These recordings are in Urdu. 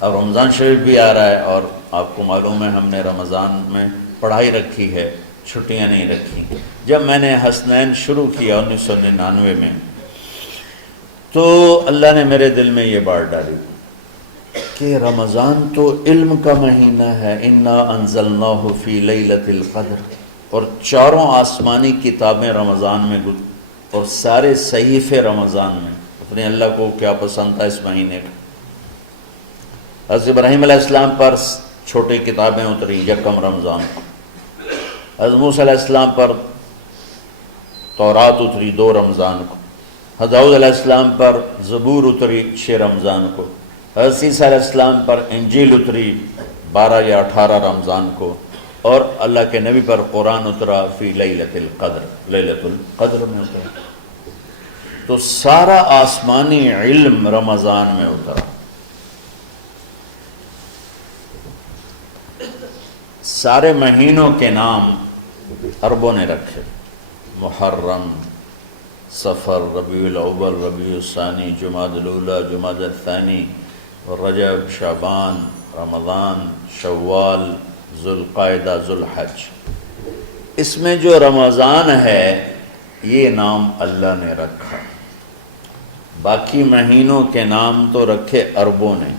اب رمضان شریف بھی آ رہا ہے اور آپ کو معلوم ہے ہم نے رمضان میں پڑھائی رکھی ہے، چھٹیاں نہیں رکھی۔ جب میں نے حسنین شروع کیا 1999 میں تو اللہ نے میرے دل میں یہ بات ڈالی کہ رمضان تو علم کا مہینہ ہے، انا انزلناہ فی لیلۃ القدر، اور چاروں آسمانی کتابیں رمضان میں اور سارے صحیفے رمضان میں۔ اپنے اللہ کو کیا پسند تھا اس مہینے کا؟ حضرت ابراہیم علیہ السلام پر چھوٹی کتابیں اتری یکم رمضان کو، حضرت موسیٰ علیہ السلام پر تورات اتری 2 رمضان کو، حضرت داؤد علیہ السلام پر زبور اتری 6 رمضان کو، حضرت عیسیٰ علیہ السلام پر انجیل اتری 12 یا 18 رمضان کو، اور اللہ کے نبی پر قرآن اترا فی لیلۃ القدر، لیلۃ القدر میں اترا۔ تو سارا آسمانی علم رمضان میں اترا۔ سارے مہینوں کے نام عربوں نے رکھے، محرم، صفر، ربیع الاول، ربیع الثانی، جمادی الاولی، جمادی الثانی، رجب، شعبان، رمضان، شوال، ذوالقعدہ، ذوالحج۔ اس میں جو رمضان ہے یہ نام اللہ نے رکھا، باقی مہینوں کے نام تو رکھے عربوں نے۔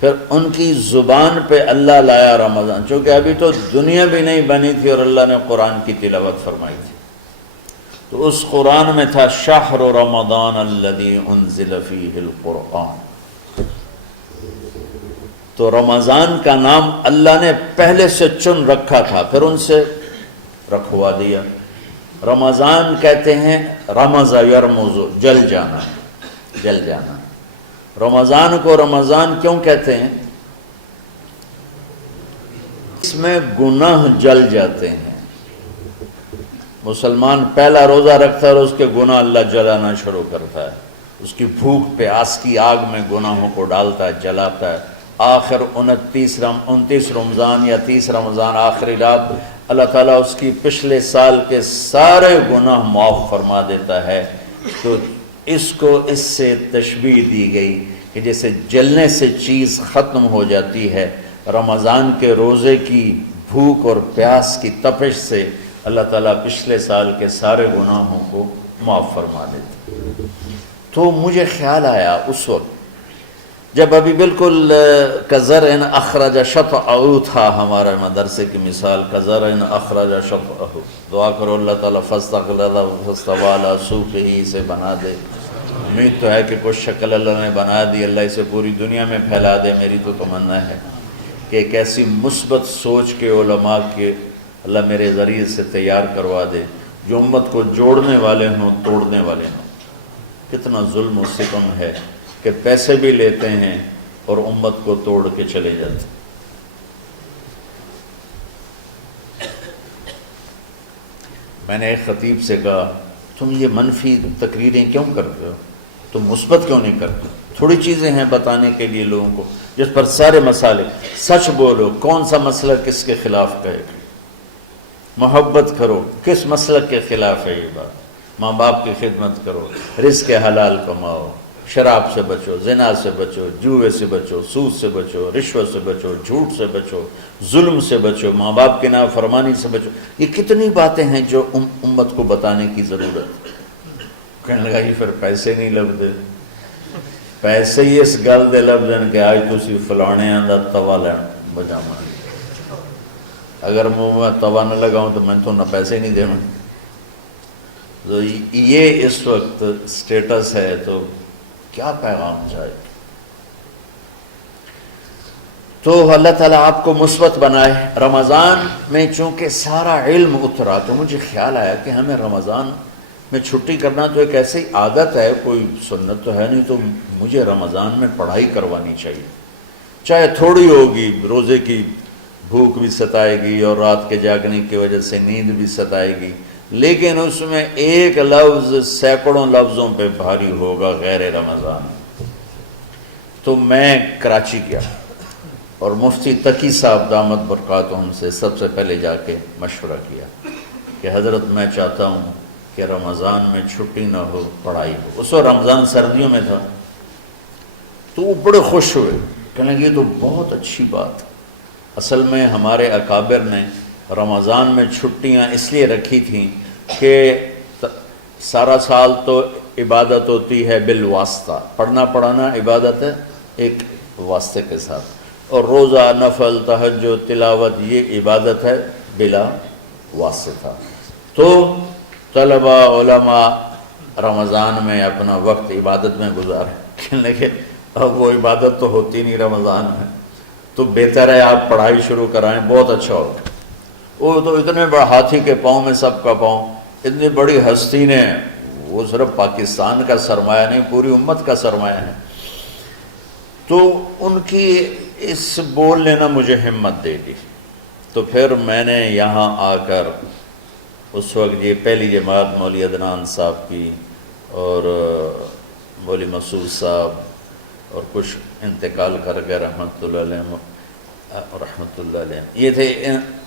پھر ان کی زبان پہ اللہ لایا رمضان، چونکہ ابھی تو دنیا بھی نہیں بنی تھی اور اللہ نے قرآن کی تلاوت فرمائی تھی، تو اس قرآن میں تھا شہر رمضان الذی انزل فیہ القرآن۔ تو رمضان کا نام اللہ نے پہلے سے چن رکھا تھا، پھر ان سے رکھوا دیا۔ رمضان کہتے ہیں رمض یرمز، جل جانا، جل جانا۔ رمضان کو رمضان کیوں کہتے ہیں؟ اس میں گناہ جل جاتے ہیں۔ مسلمان پہلا روزہ رکھتا ہے اور اس کے گناہ اللہ جلانا شروع کرتا ہے، اس کی بھوک پیاس کی آگ میں گناہوں کو ڈالتا ہے، جلاتا ہے۔ آخر 29 رمضان یا 30 رمضان آخری رات اللہ تعالیٰ اس کی پچھلے سال کے سارے گناہ معاف فرما دیتا ہے۔ تو اس کو اس سے تشبیہ دی گئی کہ جیسے جلنے سے چیز ختم ہو جاتی ہے، رمضان کے روزے کی بھوک اور پیاس کی تپش سے اللہ تعالیٰ پچھلے سال کے سارے گناہوں کو معاف فرما دیتا۔ تو مجھے خیال آیا اس وقت جب ابھی بالکل کزرع اخرج شطأہ تھا، ہمارے مدرسے کی مثال کزرع اخرج شطأہ، دعا کرو اللہ تعالیٰ فاستغلظ فاستوی علی سوقہ سے بنا دے۔ امید تو ہے کہ کچھ شکل اللہ نے بنا دی، اللہ اسے پوری دنیا میں پھیلا دے۔ میری تو تمنا ہے کہ ایک ایسی مثبت سوچ کے علماء کے اللہ میرے ذریعے سے تیار کروا دے جو امت کو جوڑنے والے ہوں، توڑنے والے ہوں۔ کتنا ظلم و ستم ہے کہ پیسے بھی لیتے ہیں اور امت کو توڑ کے چلے جاتے ہیں۔ میں نے ایک خطیب سے کہا تم یہ منفی تقریریں کیوں کرتے ہو، تم مثبت کیوں نہیں کرتے؟ تھوڑی چیزیں ہیں بتانے کے لیے لوگوں کو جس پر سارے مسائل، سچ بولو، کون سا مسئلہ کس کے خلاف کہے گا، محبت کرو، کس مسلک کے خلاف ہے یہ بات، ماں باپ کی خدمت کرو، رزق حلال کماؤ، شراب سے بچو، زنا سے بچو، جوے سے بچو، سود سے بچو، رشوت سے بچو، جھوٹ سے بچو، ظلم سے بچو، ماں باپ کے نافرمانی سے بچو۔ یہ کتنی باتیں ہیں جو امت کو بتانے کی ضرورت ہے۔ کہنے لگا یہ پھر پیسے نہیں لبدے، پیسے ہی اس گل دے لبدن کہ آج تسی فلانے آندہ توا لین بجاما، اگر منہ میں توا نہ لگاؤں تو میں تو نہ پیسے نہیں دے میں۔ تو یہ اس وقت سٹیٹس ہے، تو کیا پیغام جائے؟ تو اللہ تعالیٰ آپ کو مثبت بنائے۔ رمضان میں چونکہ سارا علم اترا تو مجھے خیال آیا کہ ہمیں رمضان میں چھٹی کرنا تو ایک ایسی عادت ہے، کوئی سنت تو ہے نہیں، تو مجھے رمضان میں پڑھائی کروانی چاہیے، چاہے تھوڑی ہوگی، روزے کی بھوک بھی ستائے گی اور رات کے جاگنے کی وجہ سے نیند بھی ستائے گی، لیکن اس میں ایک لفظ سینکڑوں لفظوں پہ بھاری ہوگا غیر رمضان۔ تو میں کراچی گیا اور مفتی تقی صاحب دامت برکاتہم سے سب سے پہلے جا کے مشورہ کیا کہ حضرت میں چاہتا ہوں کہ رمضان میں چھٹی نہ ہو، پڑھائی ہو۔ اس وقت رمضان سردیوں میں تھا، تو وہ بڑے خوش ہوئے کہ کہنے لگے یہ تو بہت اچھی بات. اصل میں ہمارے اکابر نے رمضان میں چھٹیاں اس لیے رکھی تھیں کہ سارا سال تو عبادت ہوتی ہے بالواسطہ، پڑھنا پڑھانا عبادت ہے ایک واسطے کے ساتھ، اور روزہ، نفل، تہجد، تلاوت یہ عبادت ہے بلا واسطہ. تو طلبہ علماء رمضان میں اپنا وقت عبادت میں گزاریں. کہنے لگے اب وہ عبادت تو ہوتی نہیں رمضان میں، تو بہتر ہے آپ پڑھائی شروع کرائیں، بہت اچھا ہوگا. وہ تو اتنے بڑے ہاتھی کے پاؤں میں سب کا پاؤں، اتنی بڑی ہستی نے، وہ صرف پاکستان کا سرمایہ نہیں پوری امت کا سرمایہ ہے. تو ان کی اس بولنے نے مجھے ہمت دے دی. تو پھر میں نے یہاں آ کر اس وقت یہ پہلی جماعت مولوی عدنان صاحب کی اور مولوی مسعود صاحب اور کچھ انتقال کر گئے رحمۃ اللہ علیہ یہ تھے.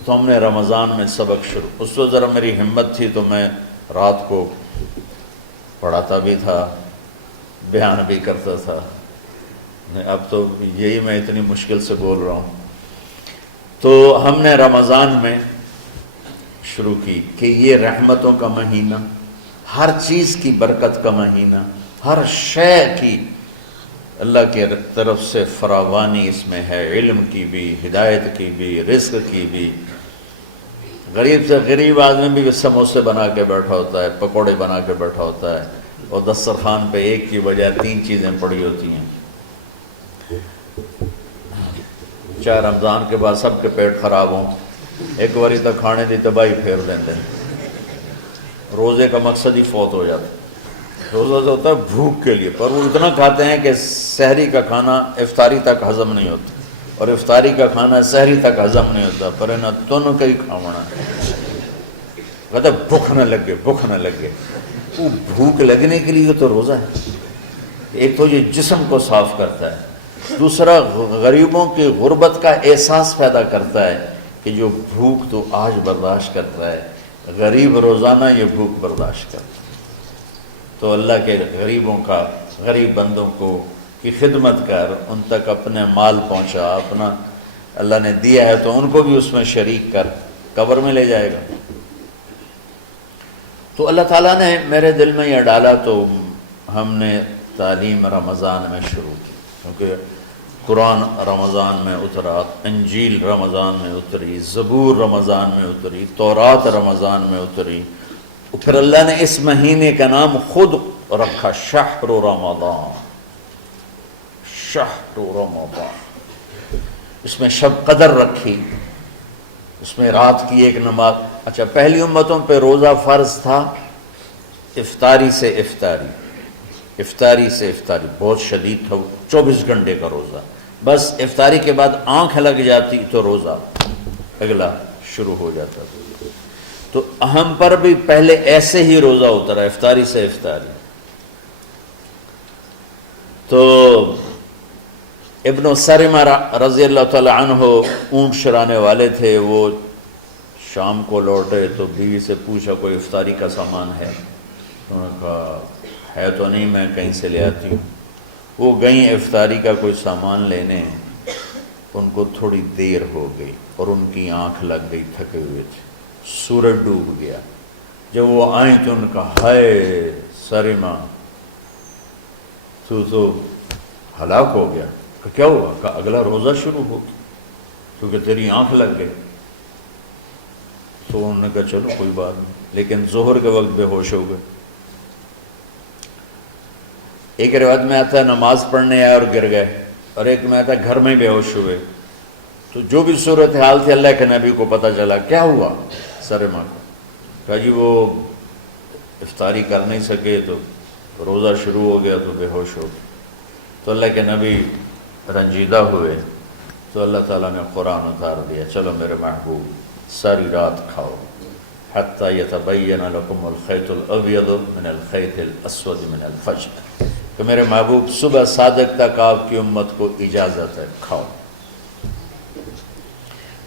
تو ہم نے رمضان میں سبق شروع، اس وقت ذرا میری ہمت تھی تو میں رات کو پڑھاتا بھی تھا، بیان بھی کرتا تھا. اب تو یہی میں اتنی مشکل سے بول رہا ہوں. تو ہم نے رمضان میں شروع کی کہ یہ رحمتوں کا مہینہ، ہر چیز کی برکت کا مہینہ، ہر شے کی اللہ کی طرف سے فراوانی اس میں ہے، علم کی بھی، ہدایت کی بھی، رزق کی بھی. غریب سے غریب آدمی بھی سموسے بنا کے بیٹھا ہوتا ہے، پکوڑے بنا کے بیٹھا ہوتا ہے، اور دسترخوان پہ ایک کی بجائے 3 چیزیں پڑی ہوتی ہیں. چاہے رمضان کے بعد سب کے پیٹ خراب ہوں، ایک باری تک کھانے دی تباہی پھیر دیتے ہیں. روزے کا مقصد ہی فوت ہو جاتا ہے. روزہ جو ہوتا ہے بھوک کے لیے، پر وہ اتنا کھاتے ہیں کہ سحری کا کھانا افطاری تک ہضم نہیں ہوتا، اور افطاری کا کھانا سحری تک ہضم نہیں ہوتا. پر نہ تن کئی کھاونا کہتے بھوک نہ لگے، بھوک نہ لگے. وہ بھوک لگنے کے لیے تو روزہ ہے. ایک تو یہ جسم کو صاف کرتا ہے، دوسرا غریبوں کی غربت کا احساس پیدا کرتا ہے کہ جو بھوک تو آج برداشت کرتا ہے، غریب روزانہ یہ بھوک برداشت کرتا ہے. تو اللہ کے غریبوں کا، غریب بندوں کو کی خدمت کر، ان تک اپنے مال پہنچا، اپنا اللہ نے دیا ہے تو ان کو بھی اس میں شریک کر، قبر میں لے جائے گا. تو اللہ تعالیٰ نے میرے دل میں یہ ڈالا تو ہم نے تعلیم رمضان میں شروع کی، کیونکہ قرآن رمضان میں اترا، انجیل رمضان میں اتری، زبور رمضان میں اتری، تورات رمضان میں اتری. پھر اللہ نے اس مہینے کا نام خود رکھا شہر رمضان، شہر رمضان. اس میں شب قدر رکھی، اس میں رات کی ایک نماز. اچھا، پہلی امتوں پہ روزہ فرض تھا افطاری سے افطاری، افطاری سے افطاری بہت شدید تھا، 24 گھنٹے کا روزہ. بس افطاری کے بعد آنکھ لگ جاتی تو روزہ اگلا شروع ہو جاتا تھا. تو ہم پر بھی پہلے ایسے ہی روزہ اترا، افطاری سے افطاری. تو ابن سرمہ رضی اللہ تعالی عنہ اونٹ چرانے والے تھے. وہ شام کو لوٹے تو بیوی سے پوچھا کوئی افطاری کا سامان ہے؟ انہوں نے کہا ہے تو نہیں، میں کہیں سے لے آتی ہوں. وہ گئیں افطاری کا کوئی سامان لینے، ان کو تھوڑی دیر ہو گئی اور ان کی آنکھ لگ گئی، تھکے ہوئے تھے. سورج ڈوب گیا. جب وہ آئیں تو ان کا ہائے سرمہ تو ہلاک ہو گیا. کیا ہوا؟ کہ اگلا روزہ شروع ہو گیا کیونکہ تیری آنکھ لگ گئی. تو انہوں نے کہا چلو کوئی بات نہیں، لیکن ظہر کے وقت بے ہوش ہو گئے. ایک روایت میں آتا ہے نماز پڑھنے آئے اور گر گئے، اور ایک میں آتا ہے گھر میں بے ہوش ہوئے. تو جو بھی صورتحال تھی اللہ کے نبی کو پتہ چلا. کیا ہوا سرمہ کو؟ کہا جی وہ افطاری کر نہیں سکے تو روزہ شروع ہو گیا تو بے ہوش ہو گئے. تو اللہ کے نبی رنجیدہ ہوئے تو اللہ تعالیٰ نے قرآن اتار دیا، چلو میرے محبوب ساری رات کھاؤ حتیٰ یتبین لکم الخیط الابیض من الخیط الاسود من الفجر، کہ میرے محبوب صبح صادق تک آپ کی امت کو اجازت ہے کھاؤ.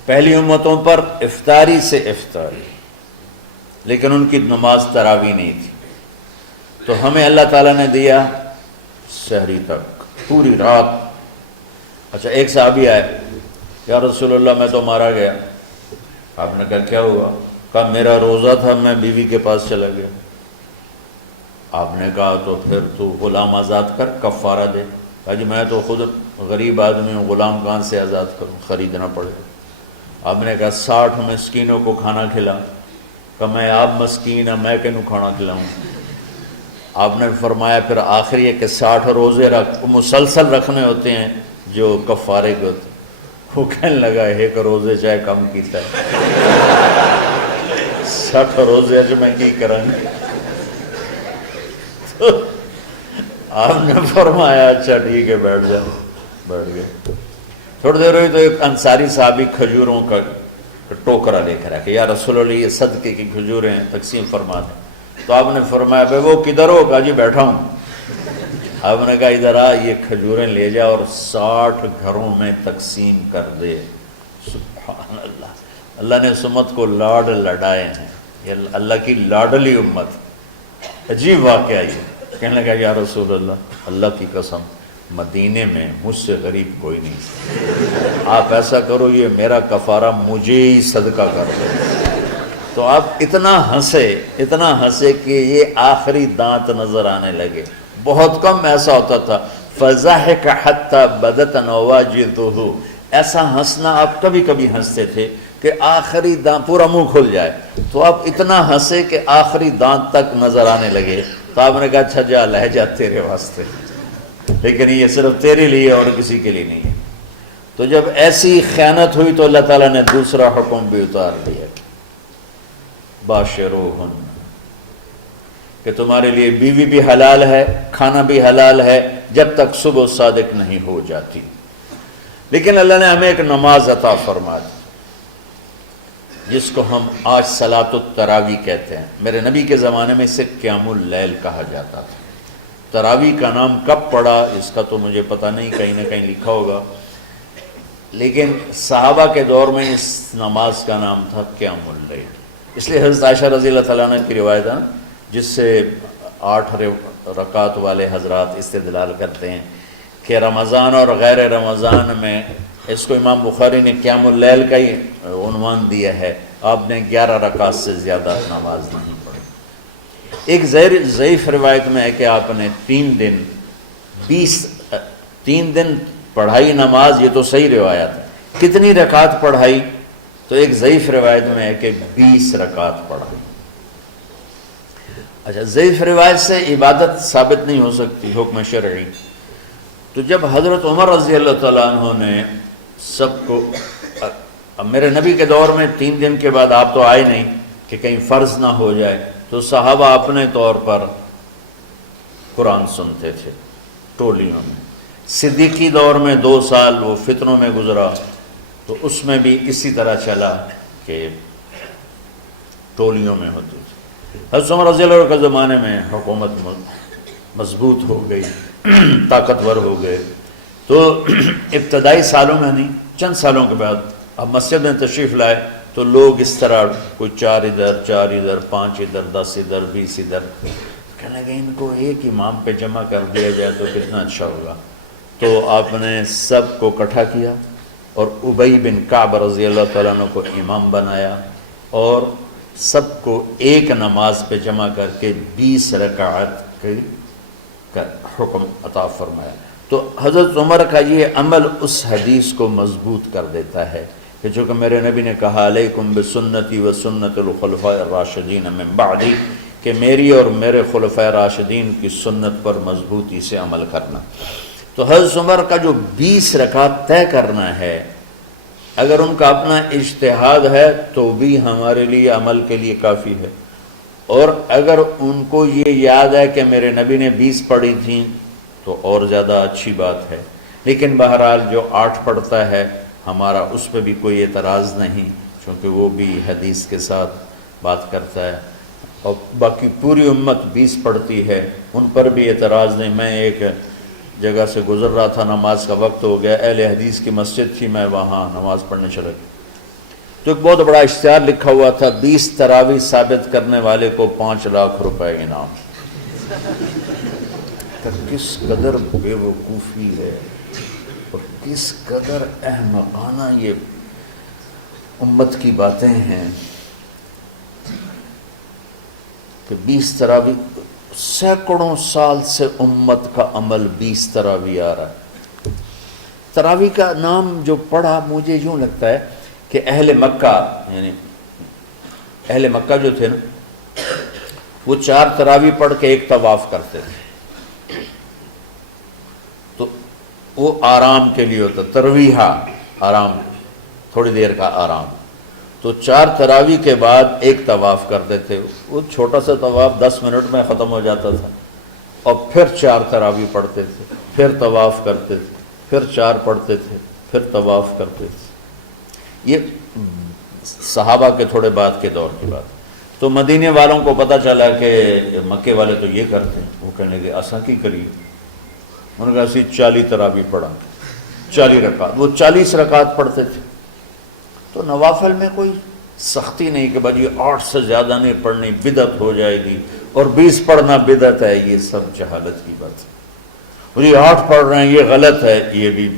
پہلی امتوں پر افطاری سے افطاری، لیکن ان کی نماز تراویح نہیں تھی. تو ہمیں اللہ تعالیٰ نے دیا سحری تک، پوری رات. اچھا ایک صحابی آئے، یا رسول اللہ میں تو مارا گیا۔ آپ نے کہا کیا ہوا؟ کہا میرا روزہ تھا، میں بیوی کے پاس چلا گیا۔ آپ نے کہا تو پھر تو غلام آزاد کر، کفارہ دے۔ کہا جی میں تو خود غریب آدمی ہوں، غلام کہاں سے آزاد کروں، خریدنا پڑے گا۔ آپ نے کہا 60 مسکینوں کو کھانا کھلا۔ کہ میں آپ مسکین ہیں، میں کنوں کھانا کھلاؤں؟ آپ نے فرمایا پھر آخر یہ کہ 60 روزے مسلسل رکھنے ہوتے ہیں جو کفارے کے ہوتے ہیں۔ وہ کہنے لگا ایک روزے چاہے کم کیتا ہے 60 روزے اچ میں کی کروں گی؟ تو آپ نے فرمایا اچھا ٹھیک ہے بیٹھ جاؤ۔ بیٹھ گئے۔ تھوڑی دیر ہوئی تو ایک انصاری صحابی کھجوروں کا ٹوکرا لے کر آیا کہ یا رسول اللہ یہ صدقے کی کھجوریں ہیں، تقسیم فرما دیں۔ تو آپ نے فرمایا بھائی وہ کدھر ہو؟ کہا جی بیٹھا ہوں۔ آپ نے کہا ادھر آ، یہ کھجوریں لے جا اور 60 گھروں میں تقسیم کر دے۔ سبحان اللہ، اللہ نے اس امت کو لاڈ لڈائے ہیں، یہ اللہ کی لاڈلی امت۔ عجیب واقعہ یہ، کہنے لگا یا رسول اللہ، اللہ کی قسم مدینے میں مجھ سے غریب کوئی نہیں، آپ ایسا کرو یہ میرا کفارہ مجھے ہی صدقہ کر دو۔ تو آپ اتنا ہنسے کہ یہ آخری دانت نظر آنے لگے۔ بہت کم ایسا ہوتا تھا فَضَحِكَ حَتَّى بَدَتْ نَوَاجِذُهُ، ایسا ہنسنا آپ کبھی کبھی ہنستے تھے کہ آخری دانت پورا منہ کھل جائے، تو آپ اتنا ہنسے کہ آخری دانت تک نظر آنے لگے۔ تو آپ نے کہا اچھا جا لہ جا تیرے واسطے، لیکن یہ صرف تیرے لیے اور کسی کے لیے نہیں ہے۔ تو جب ایسی خیانت ہوئی تو اللہ تعالیٰ نے دوسرا حکم بھی اتار دیا، باشروہن، کہ تمہارے لیے بیوی بھی حلال ہے، کھانا بھی حلال ہے جب تک صبح صادق نہیں ہو جاتی۔ لیکن اللہ نے ہمیں ایک نماز عطا فرما دی جس کو ہم آج صلاۃ التراویح کہتے ہیں۔ میرے نبی کے زمانے میں اسے قیام اللیل کہا جاتا تھا۔ تراویح کا نام کب پڑا اس کا تو مجھے پتہ نہیں، کہیں نہ کہیں لکھا ہوگا، لیکن صحابہ کے دور میں اس نماز کا نام تھا قیام اللیل۔ اس لیے حضرت عائشہ رضی اللہ تعالیٰ عنہ کی روایت ہے جس سے 8 رکعت والے حضرات استدلال کرتے ہیں کہ رمضان اور غیر رمضان میں، اس کو امام بخاری نے قیام اللیل کا ہی عنوان دیا ہے، آپ نے 11 رکعت سے زیادہ نماز نہیں پڑھی۔ ایک ضعیف روایت میں ہے کہ آپ نے 3 دن پڑھائی نماز، یہ تو صحیح روایت ہے۔ کتنی رکعت پڑھائی؟ تو ایک ضعیف روایت میں ہے کہ 20 رکعت پڑھائی۔ اچھا، ضعیف روایت سے عبادت ثابت نہیں ہو سکتی حکم شرعی۔ تو جب حضرت عمر رضی اللہ تعالیٰ عنہ نے سب کو، اب میرے نبی کے دور میں 3 دن کے بعد آپ تو آئے نہیں کہ کہیں فرض نہ ہو جائے، تو صحابہ اپنے طور پر قرآن سنتے تھے ٹولیوں میں۔ صدیقی دور میں 2 سال وہ فتنوں میں گزرا، تو اس میں بھی اسی طرح چلا کہ ٹولیوں میں ہوتی تھی۔ حضرت عمر رضی اللہ عنہ کے زمانے میں حکومت مضبوط ہو گئی، طاقتور ہو گئے، تو ابتدائی سالوں میں نہیں، چند سالوں کے بعد اب مسجد میں تشریف لائے تو لوگ اس طرح کوئی 4 ادھر 4 ادھر 5 ادھر 10 ادھر 20 ادھر، کہنے لگے ان کو ایک امام پہ جمع کر دیا جائے تو کتنا اچھا ہوگا۔ تو آپ نے سب کو اکٹھا کیا اور ابی بن کعب رضی اللہ تعالیٰ عنہ کو امام بنایا اور سب کو ایک نماز پہ جمع کر کے 20 رکعت کا حکم عطا فرمایا۔ تو حضرت عمر کا یہ عمل اس حدیث کو مضبوط کر دیتا ہے کہ چونکہ میرے نبی نے کہا علیکم بسنتی و سنت الخلفاء الراشدین من بعدی، کہ میری اور میرے خلفاء راشدین کی سنت پر مضبوطی سے عمل کرنا۔ تو حضرت عمر کا جو 20 رکعت طے کرنا ہے، اگر ان کا اپنا اجتہاد ہے تو بھی ہمارے لیے عمل کے لیے کافی ہے، اور اگر ان کو یہ یاد ہے کہ میرے نبی نے 20 پڑھی تھیں تو اور زیادہ اچھی بات ہے۔ لیکن بہرحال جو 8 پڑھتا ہے ہمارا اس پہ بھی کوئی اعتراض نہیں، چونکہ وہ بھی حدیث کے ساتھ بات کرتا ہے، اور باقی پوری امت 20 پڑھتی ہے، ان پر بھی اعتراض نہیں۔ میں ایک جگہ سے گزر رہا تھا، نماز کا وقت ہو گیا، اہل حدیث کی مسجد تھی، میں وہاں نماز پڑھنے چلا گیا تو ایک بہت بڑا اشتہار لکھا ہوا تھا، 20 تراویح ثابت کرنے والے کو 5 لاکھ روپے انعام۔ کس قدر بے وقوفی ہے، اور کس قدر احمقانہ یہ امت کی باتیں ہیں کہ 20 تراویح، سینکڑوں سال سے امت کا عمل 20 تراویح آ رہا ہے۔ تراویح کا نام جو پڑھا مجھے یوں لگتا ہے کہ اہل مکہ، یعنی اہل مکہ جو تھے نا، وہ 4 تراویح پڑھ کے ایک طواف کرتے تھے، تو وہ آرام کے لیے ہوتا، ترویحہ آرام، تھوڑی دیر کا آرام، تو 4 تراویح کے بعد ایک طواف کرتے تھے۔ وہ چھوٹا سا طواف 10 منٹ میں ختم ہو جاتا تھا، اور پھر 4 تراویح پڑھتے تھے، پھر طواف کرتے تھے، پھر 4 پڑھتے تھے، پھر طواف کرتے تھے۔ یہ صحابہ کے تھوڑے بعد کے دور کی بات۔ تو مدینے والوں کو پتہ چلا کہ مکے والے تو یہ کرتے ہیں، وہ کہنے لگے اساں کی کری؟ انہوں نے کہا اسی 40 تراویح پڑھا، 40 رکعت، وہ 40 رکعت پڑھتے تھے۔ تو نوافل میں کوئی سختی نہیں کہ بھائی 8 سے زیادہ نہیں پڑھنی، بدعت ہو جائے گی، اور 20 پڑھنا بدعت ہے، یہ سب جہالت کی بات ہے۔ اور یہ 8 پڑھ رہے ہیں یہ غلط ہے، یہ بھی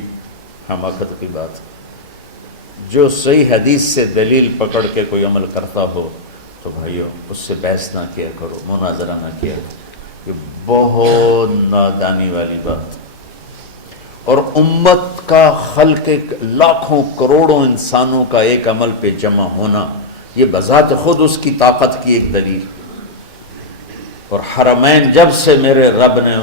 حماقت کی بات ہے۔ جو صحیح حدیث سے دلیل پکڑ کے کوئی عمل کرتا ہو تو بھائیو اس سے بحث نہ کیا کرو، مناظرہ نہ کیا کرو، یہ بہت نادانی والی بات۔ اور امت کا خلق لاکھوں کروڑوں انسانوں کا ایک عمل پہ جمع ہونا، یہ بذات خود اس کی طاقت کی ایک دلیل۔ اور حرمین جب سے میرے رب نے،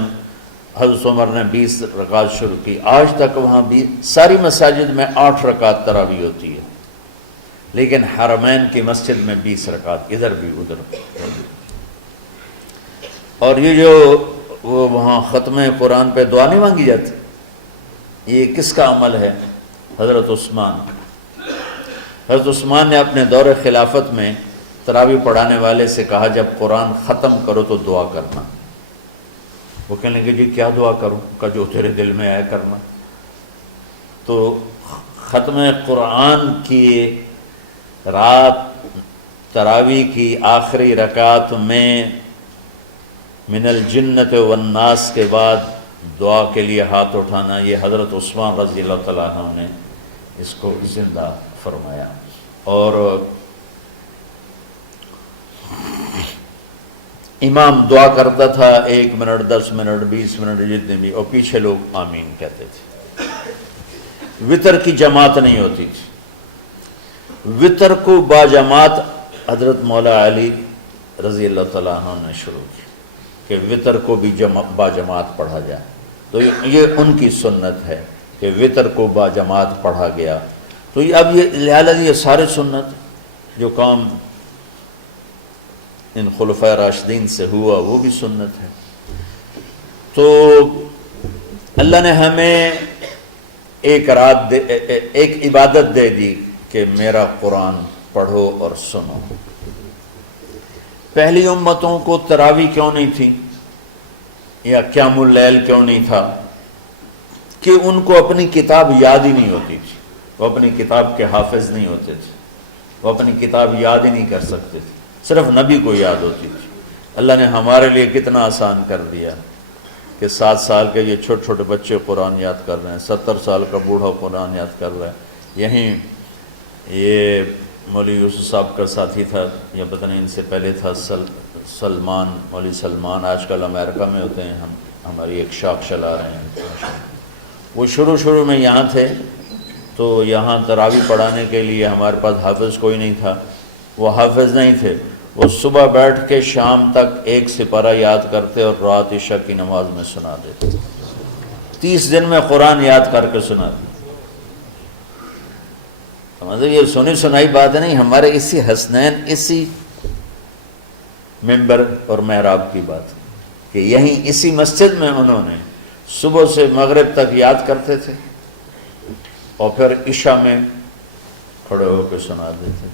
حضرت عمر نے 20 رکعت شروع کی، آج تک وہاں بھی ساری مساجد میں 8 رکعت تراویح ہوتی ہے، لیکن حرمین کی مسجد میں 20 رکعت، ادھر بھی ادھر بھی۔ اور یہ جو وہ وہاں ختم قرآن پہ دعا نہیں مانگی جاتی، یہ کس کا عمل ہے؟ حضرت عثمان نے اپنے دور خلافت میں تراویح پڑھانے والے سے کہا جب قرآن ختم کرو تو دعا کرنا۔ وہ کہنے لگے جی کیا دعا کروں؟ کہ جو تیرے دل میں آئے کرنا۔ تو ختم قرآن کی رات تراویح کی آخری رکعت میں من الجنت والناس کے بعد دعا کے لیے ہاتھ اٹھانا، یہ حضرت عثمان رضی اللہ تعالیٰ عنہ نے اس کو زندہ فرمایا۔ اور امام دعا کرتا تھا 1 منٹ، 10 منٹ، 20 منٹ، جتنے بھی، اور پیچھے لوگ آمین کہتے تھے۔ وطر کی جماعت نہیں ہوتی تھی، وطر کو باجماعت حضرت مولا علی رضی اللہ تعالیٰ عنہ نے شروع کی کہ وطر کو بھی باجماعت پڑھا جائے۔ تو یہ ان کی سنت ہے کہ وطر کو باجماعت پڑھا گیا۔ تو اب یہ لہٰذا یہ سارے سنت جو کام ان خلفۂ راشدین سے ہوا وہ بھی سنت ہے۔ تو اللہ نے ہمیں ایک عبادت دے دی کہ میرا قرآن پڑھو اور سنو۔ پہلی امتوں کو تراویح کیوں نہیں تھی یا قیام اللیل کیوں نہیں تھا؟ کہ ان کو اپنی کتاب یاد ہی نہیں ہوتی تھی، وہ اپنی کتاب کے حافظ نہیں ہوتے تھے، وہ اپنی کتاب یاد ہی نہیں کر سکتے تھے، صرف نبی کو یاد ہوتی تھی۔ اللہ نے ہمارے لیے کتنا آسان کر دیا کہ 7 سال کے یہ چھوٹے چھوٹے بچے قرآن یاد کر رہے ہیں، 70 سال کا بوڑھا قرآن یاد کر رہا ہے۔ یہیں یہ مولوی یوسف صاحب کا ساتھی تھا، یا پتہ نہیں ان سے پہلے تھا، سلمان، مولوی سلمان، آج کل امریکہ میں ہوتے ہیں، ہماری ایک شاخ چلا رہے ہیں۔ وہ شروع میں یہاں تھے، تو یہاں تراویح پڑھانے کے لیے ہمارے پاس حافظ کوئی نہیں تھا، وہ حافظ نہیں تھے، وہ صبح بیٹھ کے شام تک ایک سپارہ یاد کرتے اور رات عشاء کی نماز میں سنا دیتے، 30 دن میں قرآن یاد کر کے سنا دیتے۔ مطلب یہ سنی سنائی بات نہیں، ہمارے اسی حسنین، اسی ممبر اور محراب کی بات کہ یہیں اسی مسجد میں انہوں نے صبح سے مغرب تک یاد کرتے تھے اور پھر عشاء میں کھڑے ہو کے سنا دیتے تھے۔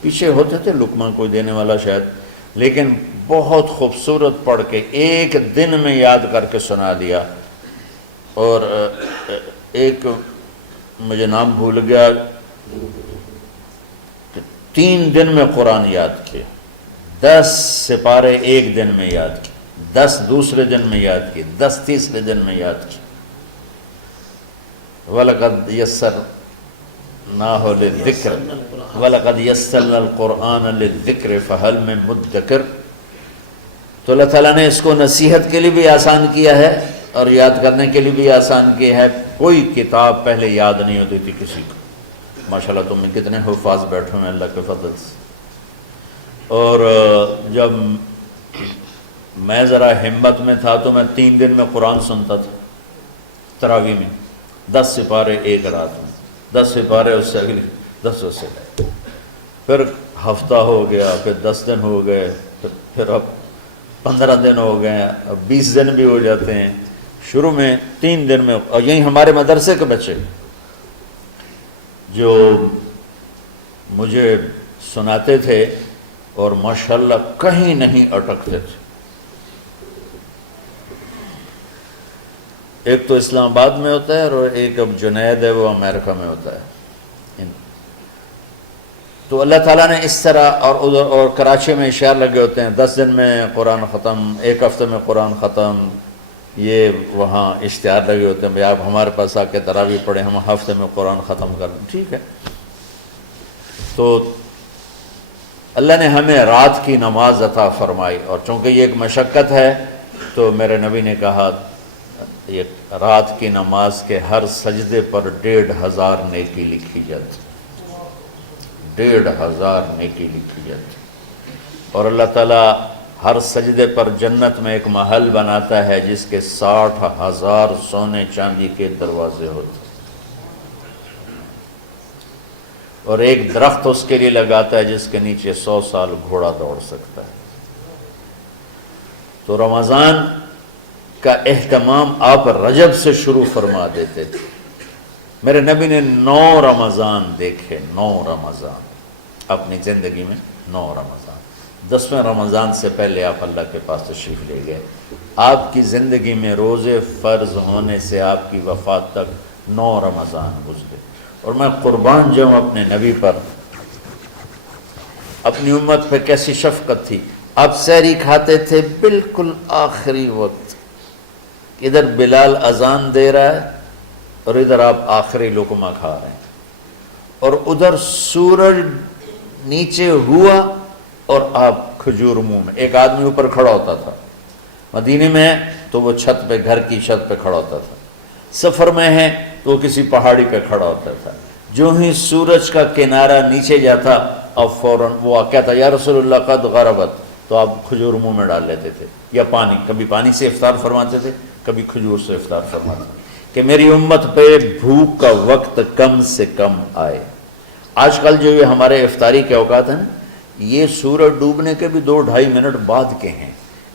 پیچھے ہوتے تھے لقمہ کوئی دینے والا شاید، لیکن بہت خوبصورت پڑھ کے ایک دن میں یاد کر کے سنا دیا۔ اور ایک مجھے نام بھول گیا، 3 دن میں قرآن یاد کیا، 10 سپارے ایک دن میں یاد کیے، 10 دوسرے دن میں یاد کیے، 10 تیسرے دن میں یاد کیے۔ وَلَقَدْ يَسَّرْنَاهُ لِلذِّكْرِ وَلَقَدْ يَسَّرْنَا الْقُرْآنَ لِلذِّكْرِ فَهَلْ مِن مُدَّكِرٍ۔ تو اللہ تعالیٰ نے اس کو نصیحت کے لیے بھی آسان کیا ہے اور یاد کرنے کے لیے بھی آسان کیا ہے۔ کوئی کتاب پہلے یاد نہیں ہوتی تھی کسی کو، ماشاءاللہ تم میں کتنے حفاظ بیٹھے ہیں اللہ کے فضل سے۔ اور جب میں ذرا ہمت میں تھا تو میں 3 دن میں قرآن سنتا تھا تراویح میں، 10 سپارے ایک رات میں، 10 سپارے اس سے اگلی 10 اس سے، پھر ہفتہ ہو گیا، پھر 10 دن ہو گئے، پھر اب 15 دن ہو گئے، اب 20 دن بھی ہو جاتے ہیں۔ شروع میں 3 دن میں، اور یہی ہمارے مدرسے کے بچے جو مجھے سناتے تھے اور ماشاءاللہ کہیں نہیں اٹکتے تھے۔ ایک تو اسلام آباد میں ہوتا ہے اور ایک اب جنید ہے وہ امریکہ میں ہوتا ہے۔ تو اللہ تعالیٰ نے اس طرح، اور ادھر اور کراچی میں اشعار لگے ہوتے ہیں، 10 دن میں قرآن ختم، 1 ہفتے میں قرآن ختم، یہ وہاں اشتہار لگے ہوتے ہیں، بھئی آپ ہمارے پاس آ کے تراویح پڑھیں، ہم ہفتے میں قرآن ختم کر دیں، ٹھیک ہے۔ تو اللہ نے ہمیں رات کی نماز عطا فرمائی، اور چونکہ یہ ایک مشقت ہے تو میرے نبی نے کہا یہ رات کی نماز کے ہر سجدے پر 1500 نیکی لکھی جاتی، 1500 نیکی لکھی جاتی، اور اللہ تعالیٰ ہر سجدے پر جنت میں ایک محل بناتا ہے جس کے 60,000 سونے چاندی کے دروازے ہوتے ہیں، اور ایک درخت اس کے لیے لگاتا ہے جس کے نیچے 100 سال گھوڑا دوڑ سکتا ہے۔ تو رمضان کا اہتمام آپ رجب سے شروع فرما دیتے تھے۔ میرے نبی نے 9 رمضان دیکھے، 9 رمضان اپنی زندگی میں، 9 رمضان۔ 10ویں رمضان سے پہلے آپ اللہ کے پاس تشریف لے گئے۔ آپ کی زندگی میں روزے فرض ہونے سے آپ کی وفات تک 9 رمضان گزرے، اور میں قربان جاؤں اپنے نبی پر، اپنی امت پہ کیسی شفقت تھی۔ آپ سحری کھاتے تھے بالکل آخری وقت، ادھر بلال اذان دے رہا ہے اور ادھر آپ آخری لقمہ کھا رہے ہیں، اور ادھر سورج نیچے ہوا اور آپ کھجور منہ میں۔ ایک آدمی اوپر کھڑا ہوتا تھا مدینے میں تو وہ چھت پہ، گھر کی چھت پہ کھڑا ہوتا تھا، سفر میں ہے تو وہ کسی پہاڑی پہ کھڑا ہوتا تھا۔ جو ہی سورج کا کنارہ نیچے جاتا اب فوراً وہ کہتا یا رسول اللہ قد غربت، تو آپ کھجور منہ میں ڈال لیتے تھے، یا پانی، کبھی پانی سے افطار فرماتے تھے، کبھی کھجور سے افطار فرماتے تھے، کہ میری امت پہ بھوک کا وقت کم سے کم آئے۔ آج کل جو یہ ہمارے افطاری کے اوقات ہیں، یہ سورج ڈوبنے کے بھی 2-2.5 منٹ بعد کے ہیں،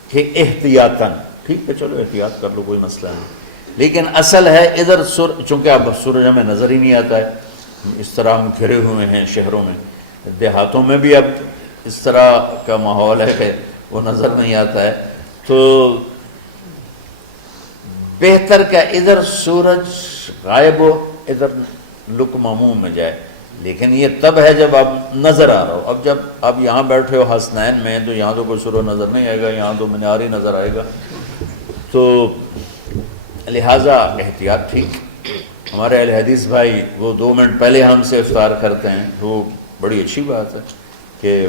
کہ احتیاطاً، ٹھیک ہے چلو احتیاط کر لو کوئی مسئلہ نہیں، لیکن اصل ہے ادھر چونکہ اب سورج ہمیں نظر ہی نہیں آتا ہے، اس طرح ہم گھرے ہوئے ہیں شہروں میں، دیہاتوں میں بھی اب اس طرح کا ماحول ہے کہ وہ نظر نہیں آتا ہے، تو بہتر کہ ادھر سورج غائب ہو، ادھر لقمہ منہ میں جائے۔ لیکن یہ تب ہے جب آپ نظر آ رہا ہو۔ اب جب آپ یہاں بیٹھے ہو حسنین میں تو یہاں تو کوئی سورج نظر نہیں آئے گا، یہاں تو مینار ہی نظر آئے گا، تو لہٰذا احتیاط ٹھیک۔ ہمارے اہل حدیث بھائی وہ 2 منٹ پہلے ہم سے افطار کرتے ہیں، وہ بڑی اچھی بات ہے کہ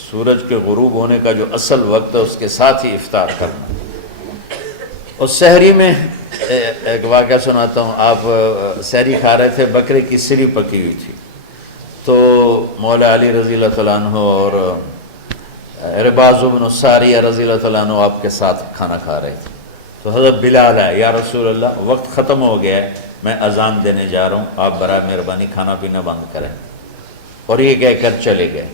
سورج کے غروب ہونے کا جو اصل وقت ہے اس کے ساتھ ہی افطار کرنا۔ اور سحری میں ایک واقعہ سناتا ہوں، آپ سحری کھا رہے تھے، بکرے کی سری پکی ہوئی تھی، تو مولا علی رضی اللہ تعالیٰ عنہ اور رباز بن ساریہ رضی اللہ تعالیٰ عنہ آپ کے ساتھ کھانا کھا رہے تھے، تو حضرت بلال ہے، یا رسول اللہ وقت ختم ہو گیا ہے، میں اذان دینے جا رہا ہوں، آپ برائے مہربانی کھانا پینا بند کریں، اور یہ کہہ کر چلے گئے۔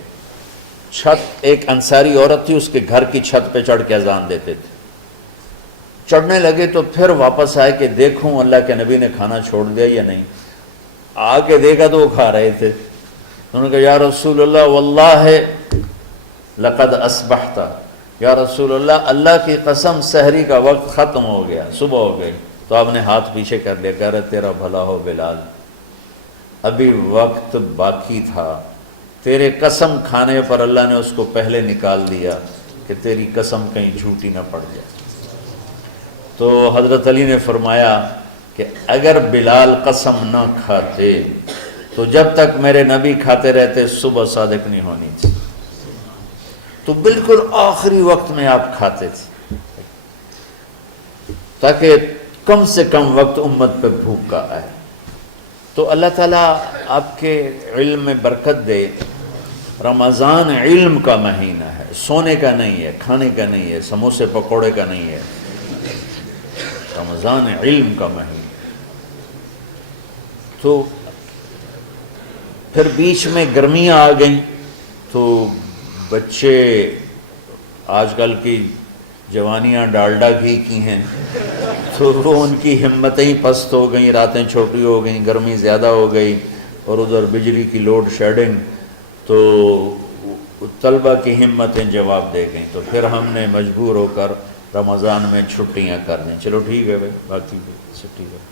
چھت، ایک انصاری عورت تھی، اس کے گھر کی چھت پہ چڑھ کے اذان دیتے تھے، چڑھنے لگے تو پھر واپس آئے کہ دیکھوں اللہ کے نبی نے کھانا چھوڑ دیا یا نہیں، آ کے دیکھا تو وہ کھا رہے تھے، انہوں نے کہا یا رسول اللہ واللہ لقد اصبحت، یا رسول اللہ اللہ کی قسم سحری کا وقت ختم ہو گیا، صبح ہو گئی۔ تو آپ نے ہاتھ پیچھے کر لیا، کہہ رہے تیرا بھلا ہو بلال، ابھی وقت باقی تھا، تیرے قسم کھانے پر اللہ نے اس کو پہلے نکال دیا کہ تیری قسم کہیں جھوٹی نہ پڑ جائے۔ تو حضرت علی نے فرمایا کہ اگر بلال قسم نہ کھاتے تو جب تک میرے نبی کھاتے رہتے صبح صادق نہیں ہونی تھی، تو بالکل آخری وقت میں آپ کھاتے تھے تاکہ کم سے کم وقت امت پہ بھوک کا آئے۔ تو اللہ تعالیٰ آپ کے علم میں برکت دے۔ رمضان علم کا مہینہ ہے، سونے کا نہیں ہے، کھانے کا نہیں ہے، سموسے پکوڑے کا نہیں ہے، رمضان علم کا مہینہ۔ تو پھر بیچ میں گرمیاں آ گئیں تو بچے، آج کل کی جوانیاں ڈالڈا گھی کی ہیں، تو وہ ان کی ہمتیں ہی پست ہو گئیں، راتیں چھوٹی ہو گئیں، گرمی زیادہ ہو گئی، اور ادھر بجلی کی لوڈ شیڈنگ، تو طلبہ کی ہمتیں جواب دے گئیں۔ تو پھر ہم نے مجبور ہو کر رمضان میں چھٹیاں کر دیں۔ چلو ٹھیک ہے بھائی، باقی چھٹی کر۔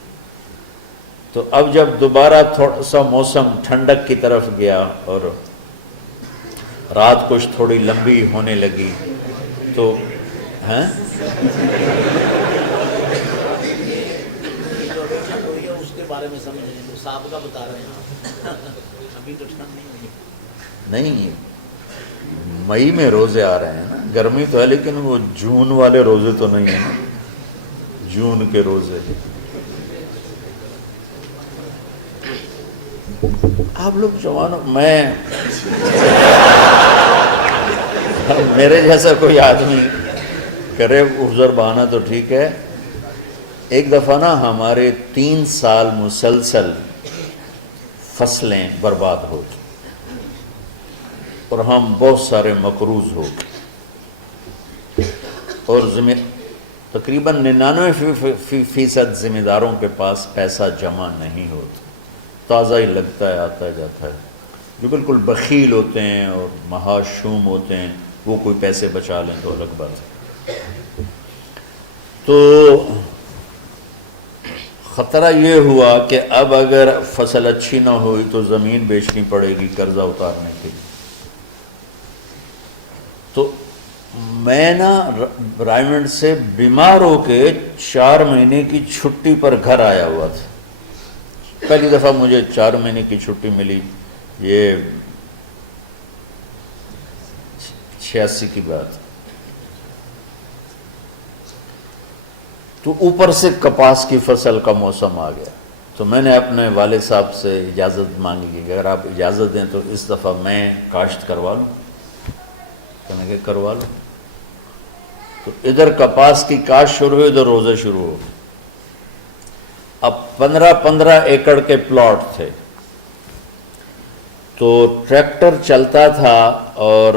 تو اب جب دوبارہ تھوڑا سا موسم ٹھنڈک کی طرف گیا اور رات کچھ تھوڑی لمبی ہونے لگی تو ہیں اس کے بارے میں سمجھیں، سابقہ بتا رہے ہیں، ابھی تو ٹھنڈ نہیں ہوئی۔ نہیں، مئی میں روزے آ رہے ہیں نا، گرمی تو ہے لیکن وہ جون والے روزے تو نہیں ہیں نا، جون کے روزے۔ آپ لوگ جوانوں، میں میرے جیسا کوئی آدمی کرے عذر بہانا تو ٹھیک ہے۔ ایک دفعہ نا ہمارے 3 سال مسلسل فصلیں برباد ہو گئی اور ہم بہت سارے مقروض ہو گئے، اور تقریباً 99% ذمہ داروں کے پاس پیسہ جمع نہیں ہوتا، تازہ ہی لگتا ہے، آتا جاتا ہے۔ جو بالکل بخیل ہوتے ہیں اور مہاشوم ہوتے ہیں وہ کوئی پیسے بچا لیں تو الگ بات ہے۔ تو خطرہ یہ ہوا کہ اب اگر فصل اچھی نہ ہوئی تو زمین بیچنی پڑے گی قرضہ اتارنے کے لیے۔ تو میں نا رائمنڈ سے بیمار ہو کے 4 مہینے کی چھٹی پر گھر آیا ہوا تھا۔ پہلی دفعہ مجھے 4 مہینے کی چھٹی ملی، یہ 86 کی بات۔ تو اوپر سے کپاس کی فصل کا موسم آ گیا، تو میں نے اپنے والد صاحب سے اجازت مانگی کہ اگر آپ اجازت دیں تو اس دفعہ میں کاشت کروا لوں۔ کہنے کہ کروا لوں۔ تو ادھر کپاس کی کاشت شروع ہوئی، ادھر روزے شروع ہو گئے۔ اب 15 ایکڑ کے پلاٹ تھے، تو ٹریکٹر چلتا تھا اور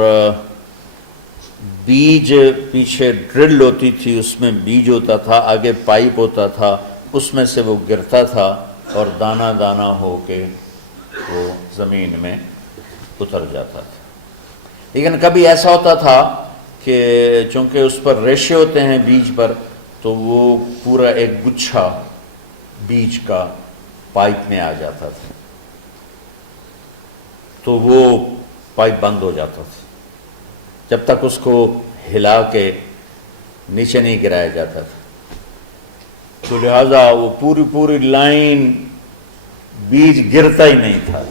بیج پیچھے ڈرل ہوتی تھی، اس میں بیج ہوتا تھا، آگے پائپ ہوتا تھا، اس میں سے وہ گرتا تھا اور دانہ دانہ ہو کے وہ زمین میں اتر جاتا تھا۔ لیکن کبھی ایسا ہوتا تھا کہ چونکہ اس پر ریشے ہوتے ہیں بیج پر، تو وہ پورا ایک گچھا بیج کا پائپ میں آ جاتا تھا، تو وہ پائپ بند ہو جاتا تھا جب تک اس کو ہلا کے نیچے نہیں گرایا جاتا تھا۔ تو لہذا وہ پوری لائن بیج گرتا ہی نہیں تھا۔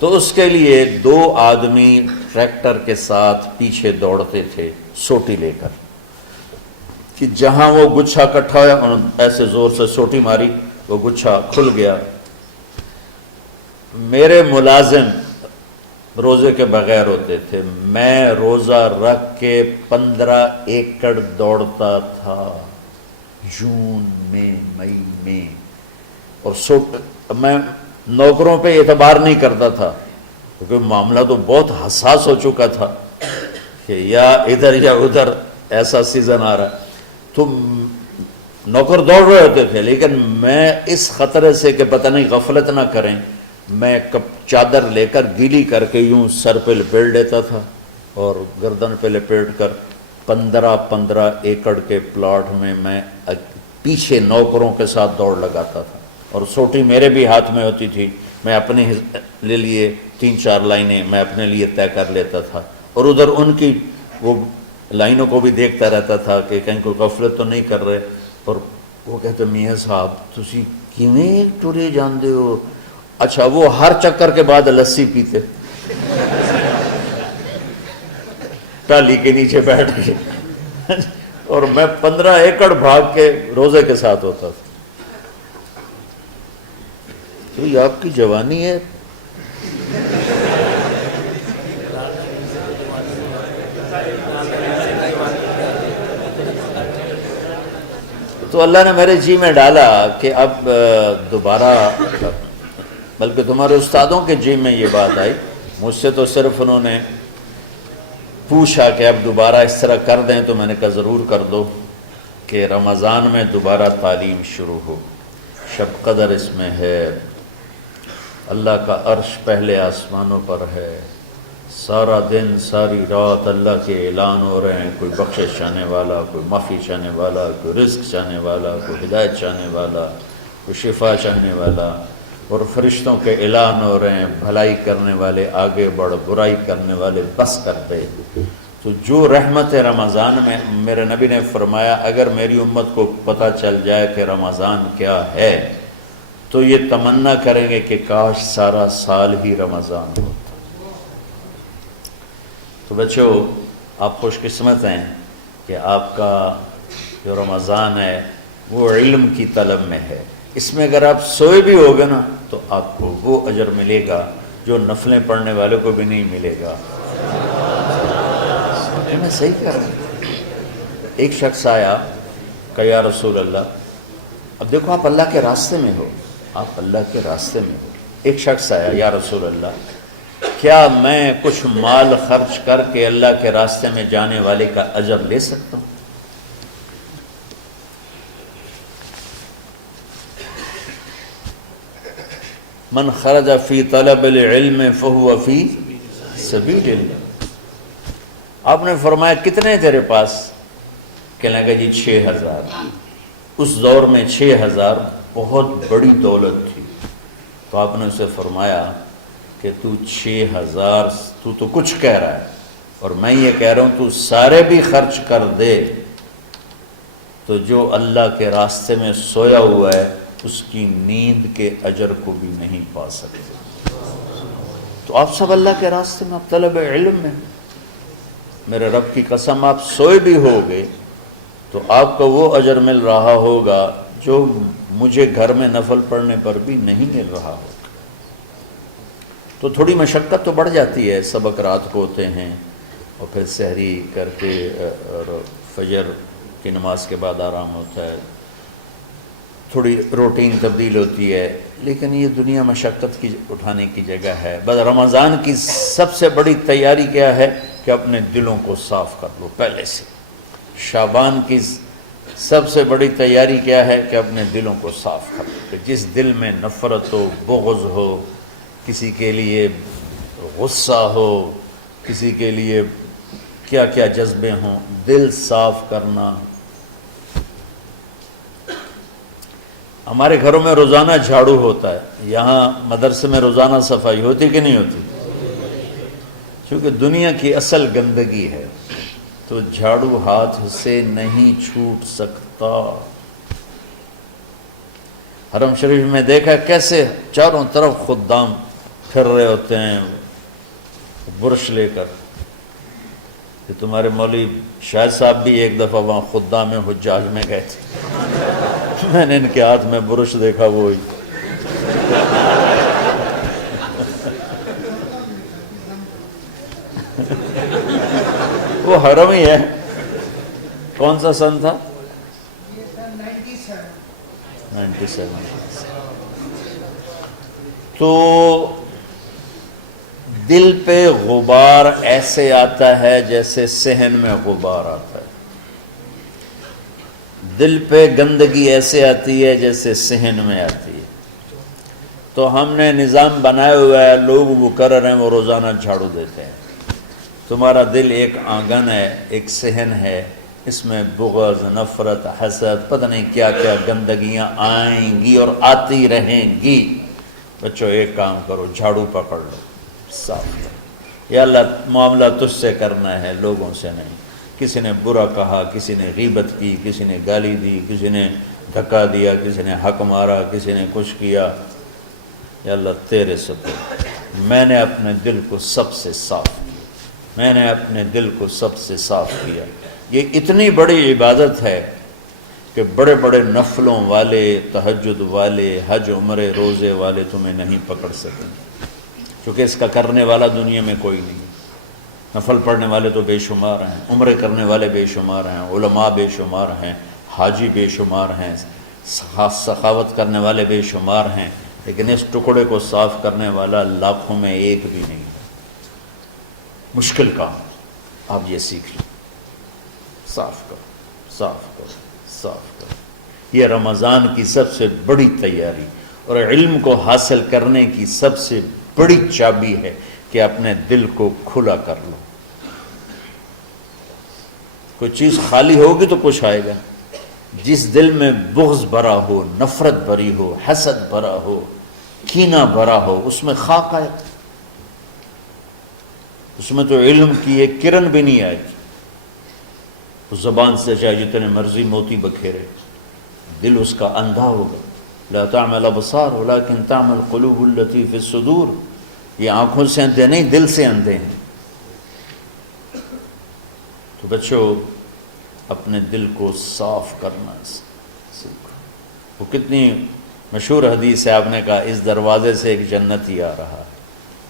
تو اس کے لیے 2 آدمی ٹریکٹر کے ساتھ پیچھے دوڑتے تھے سوٹی لے کر، کہ جہاں وہ گچھا کٹھا ہوا انہوں نے ایسے زور سے سوٹی ماری، وہ گچھا کھل گیا۔ میرے ملازم روزے کے بغیر ہوتے تھے، میں روزہ رکھ کے 15 ایکڑ دوڑتا تھا جون میں، مئی میں، اور میں نوکروں پہ اعتبار نہیں کرتا تھا کیونکہ معاملہ تو بہت حساس ہو چکا تھا کہ یا ادھر یا ادھر ایسا سیزن آ رہا ہے۔ تو نوکر دوڑ رہے ہوتے تھے، لیکن میں اس خطرے سے کہ پتہ نہیں غفلت نہ کریں، میں چادر لے کر گیلی کر کے یوں سر پہ لپیٹ لیتا تھا اور گردن پہ لپیٹ کر 15 ایکڑ کے پلاٹ میں پیچھے نوکروں کے ساتھ دوڑ لگاتا تھا، اور سوٹی میرے بھی ہاتھ میں ہوتی تھی، میں اپنے لیے 3-4 لائنیں میں اپنے لیے طے کر لیتا تھا، اور ادھر ان کی وہ لائنوں کو بھی دیکھتا رہتا تھا کہ کہیں کوئی غفلت تو نہیں کر رہے۔ اور وہ کہتے میاں صاحب تسی کیویں ٹرے جاندے ہو؟ اچھا وہ ہر چکر کے بعد لسی پیتے ٹالی کے نیچے بیٹھ کے، اور میں 15 ایکڑ بھاگ کے روزے کے ساتھ ہوتا تھا۔ تو یہ آپ کی جوانی ہے؟ تو اللہ نے میرے جی میں ڈالا کہ اب دوبارہ، بلکہ تمہارے استادوں کے جی میں یہ بات آئی، مجھ سے تو صرف انہوں نے پوچھا کہ اب دوبارہ اس طرح کر دیں، تو میں نے کہا ضرور کر دو کہ رمضان میں دوبارہ تعلیم شروع ہو۔ شب قدر اس میں ہے، اللہ کا عرش پہلے آسمانوں پر ہے، سارا دن ساری رات اللہ کے اعلان ہو رہے ہیں، کوئی بخشش چاہنے والا، کوئی معافی چاہنے والا، کوئی رزق چاہنے والا، کوئی ہدایت چاہنے والا، کوئی شفا چاہنے والا، اور فرشتوں کے اعلان ہو رہے ہیں، بھلائی کرنے والے آگے بڑھ، برائی کرنے والے بس کر دے۔ تو جو رحمت رمضان میں، میرے نبی نے فرمایا اگر میری امت کو پتہ چل جائے کہ رمضان کیا ہے تو یہ تمنا کریں گے کہ کاش سارا سال ہی رمضان ہوتا۔ تو بچوں، آپ خوش قسمت ہیں کہ آپ کا جو رمضان ہے وہ علم کی طلب میں ہے۔ اس میں اگر آپ سوئے بھی ہوگے نا تو آپ کو وہ اجر ملے گا جو نفلیں پڑھنے والے کو بھی نہیں ملے گا۔ میں صحیح کہہ رہا ہوں۔ ایک شخص آیا کہ یا رسول اللہ، اب دیکھو آپ اللہ کے راستے میں ہو، آپ اللہ کے راستے میں ہو۔ ایک شخص آیا، یا رسول اللہ کیا میں کچھ مال خرچ کر کے اللہ کے راستے میں جانے والے کا اجر لے سکتا ہوں؟ من خرج فی طلب العلم فہو فی سبیل اللہ۔ آپ نے فرمایا کتنے تیرے پاس؟ کہنے لگا جی 6000۔ اس دور میں 6000 بہت بڑی دولت تھی۔ تو آپ نے اسے فرمایا کہ تو 6000 تو کچھ کہہ رہا ہے اور میں یہ کہہ رہا ہوں تو سارے بھی خرچ کر دے تو جو اللہ کے راستے میں سویا ہوا ہے اس کی نیند کے اجر کو بھی نہیں پا سکتے۔ تو آپ سب اللہ کے راستے میں، آپ طلب علم میں، میرے رب کی قسم آپ سوئے بھی ہوگے تو آپ کو وہ اجر مل رہا ہوگا جو مجھے گھر میں نفل پڑھنے پر بھی نہیں مل رہا ہوگا۔ تو تھوڑی مشقت تو بڑھ جاتی ہے، سبق رات کو ہوتے ہیں اور پھر سحری کر کے اور فجر کی نماز کے بعد آرام ہوتا ہے، تھوڑی روٹین تبدیل ہوتی ہے، لیکن یہ دنیا مشقت کی اٹھانے کی جگہ ہے۔ بس رمضان کی سب سے بڑی تیاری کیا ہے کہ اپنے دلوں کو صاف کر لو پہلے سے۔ شعبان کی سب سے بڑی تیاری کیا ہے کہ اپنے دلوں کو صاف کر لو، کہ جس دل میں نفرت ہو، بغض ہو، کسی کے لیے غصہ ہو، کسی کے لیے کیا کیا جذبے ہوں، دل صاف کرنا۔ ہمارے گھروں میں روزانہ جھاڑو ہوتا ہے، یہاں مدرسے میں روزانہ صفائی ہوتی کہ نہیں ہوتی؟ کیونکہ دنیا کی اصل گندگی ہے تو جھاڑو ہاتھ سے نہیں چھوٹ سکتا۔ حرم شریف میں دیکھا کیسے چاروں طرف خدام پھر رہے ہوتے ہیں برش لے کر۔ کہ تمہارے مولوی شاہد صاحب بھی ایک دفعہ وہاں خدام حجاج میں گئے تھے، میں نے ان کے ہاتھ میں برش دیکھا وہی۔ وہ حرم ہی ہے۔ کون سا سن تھا؟ 97۔ تو دل پہ غبار ایسے آتا ہے جیسے صحن میں غبار آتا ہے، دل پہ گندگی ایسے آتی ہے جیسے صحن میں آتی ہے۔ تو ہم نے نظام بنایا ہوا ہے، لوگ وہ کر رہے ہیں، وہ روزانہ جھاڑو دیتے ہیں۔ تمہارا دل ایک آنگن ہے، ایک صحن ہے، اس میں بغض، نفرت، حسد، پتہ نہیں کیا کیا گندگیاں آئیں گی اور آتی رہیں گی۔ بچوں ایک کام کرو، جھاڑو پکڑ لو، صاف کرو۔ یا اللہ معاملہ تجھ سے کرنا ہے، لوگوں سے نہیں۔ کسی نے برا کہا، کسی نے غیبت کی، کسی نے گالی دی، کسی نے دھکا دیا، کسی نے حق مارا، کسی نے کچھ کیا، یا اللہ تیرے سپرد، میں نے اپنے دل کو سب سے صاف کیا، میں نے اپنے دل کو سب سے صاف کیا۔ یہ اتنی بڑی عبادت ہے کہ بڑے بڑے نفلوں والے، تہجد والے، حج عمرے روزے والے تمہیں نہیں پکڑ سکیں، کیونکہ اس کا کرنے والا دنیا میں کوئی نہیں۔ نفل پڑھنے والے تو بے شمار ہیں، عمرے کرنے والے بے شمار ہیں، علماء بے شمار ہیں، حاجی بے شمار ہیں، سخاوت کرنے والے بے شمار ہیں، لیکن اس ٹکڑے کو صاف کرنے والا لاکھوں میں ایک بھی نہیں۔ مشکل کام، آپ یہ سیکھ لیں، صاف کرو، صاف کرو، صاف کرو۔ یہ رمضان کی سب سے بڑی تیاری اور علم کو حاصل کرنے کی سب سے بڑی چابی ہے کہ اپنے دل کو کھلا کر لو۔ کوئی چیز خالی ہوگی تو کچھ آئے گا۔ جس دل میں بغض بھرا ہو، نفرت بھری ہو، حسد بھرا ہو، کینہ بھرا ہو، اس میں خاک آئے، اس میں تو علم کی ایک کرن بھی نہیں آئے گی۔ اس زبان سے چاہے جتنے مرضی موتی بکھیرے، دل اس کا اندھا ہوگا۔ لا تعمل الابصار ولكن تعمل القلوب التي في الصدور۔ یہ آنکھوں سے اندھے نہیں، دل سے اندھے ہیں۔ تو بچوں، اپنے دل کو صاف کرنا سیکھو۔ وہ کتنی مشہور حدیث ہے، آپ نے کہا اس دروازے سے ایک جنتی آ رہا،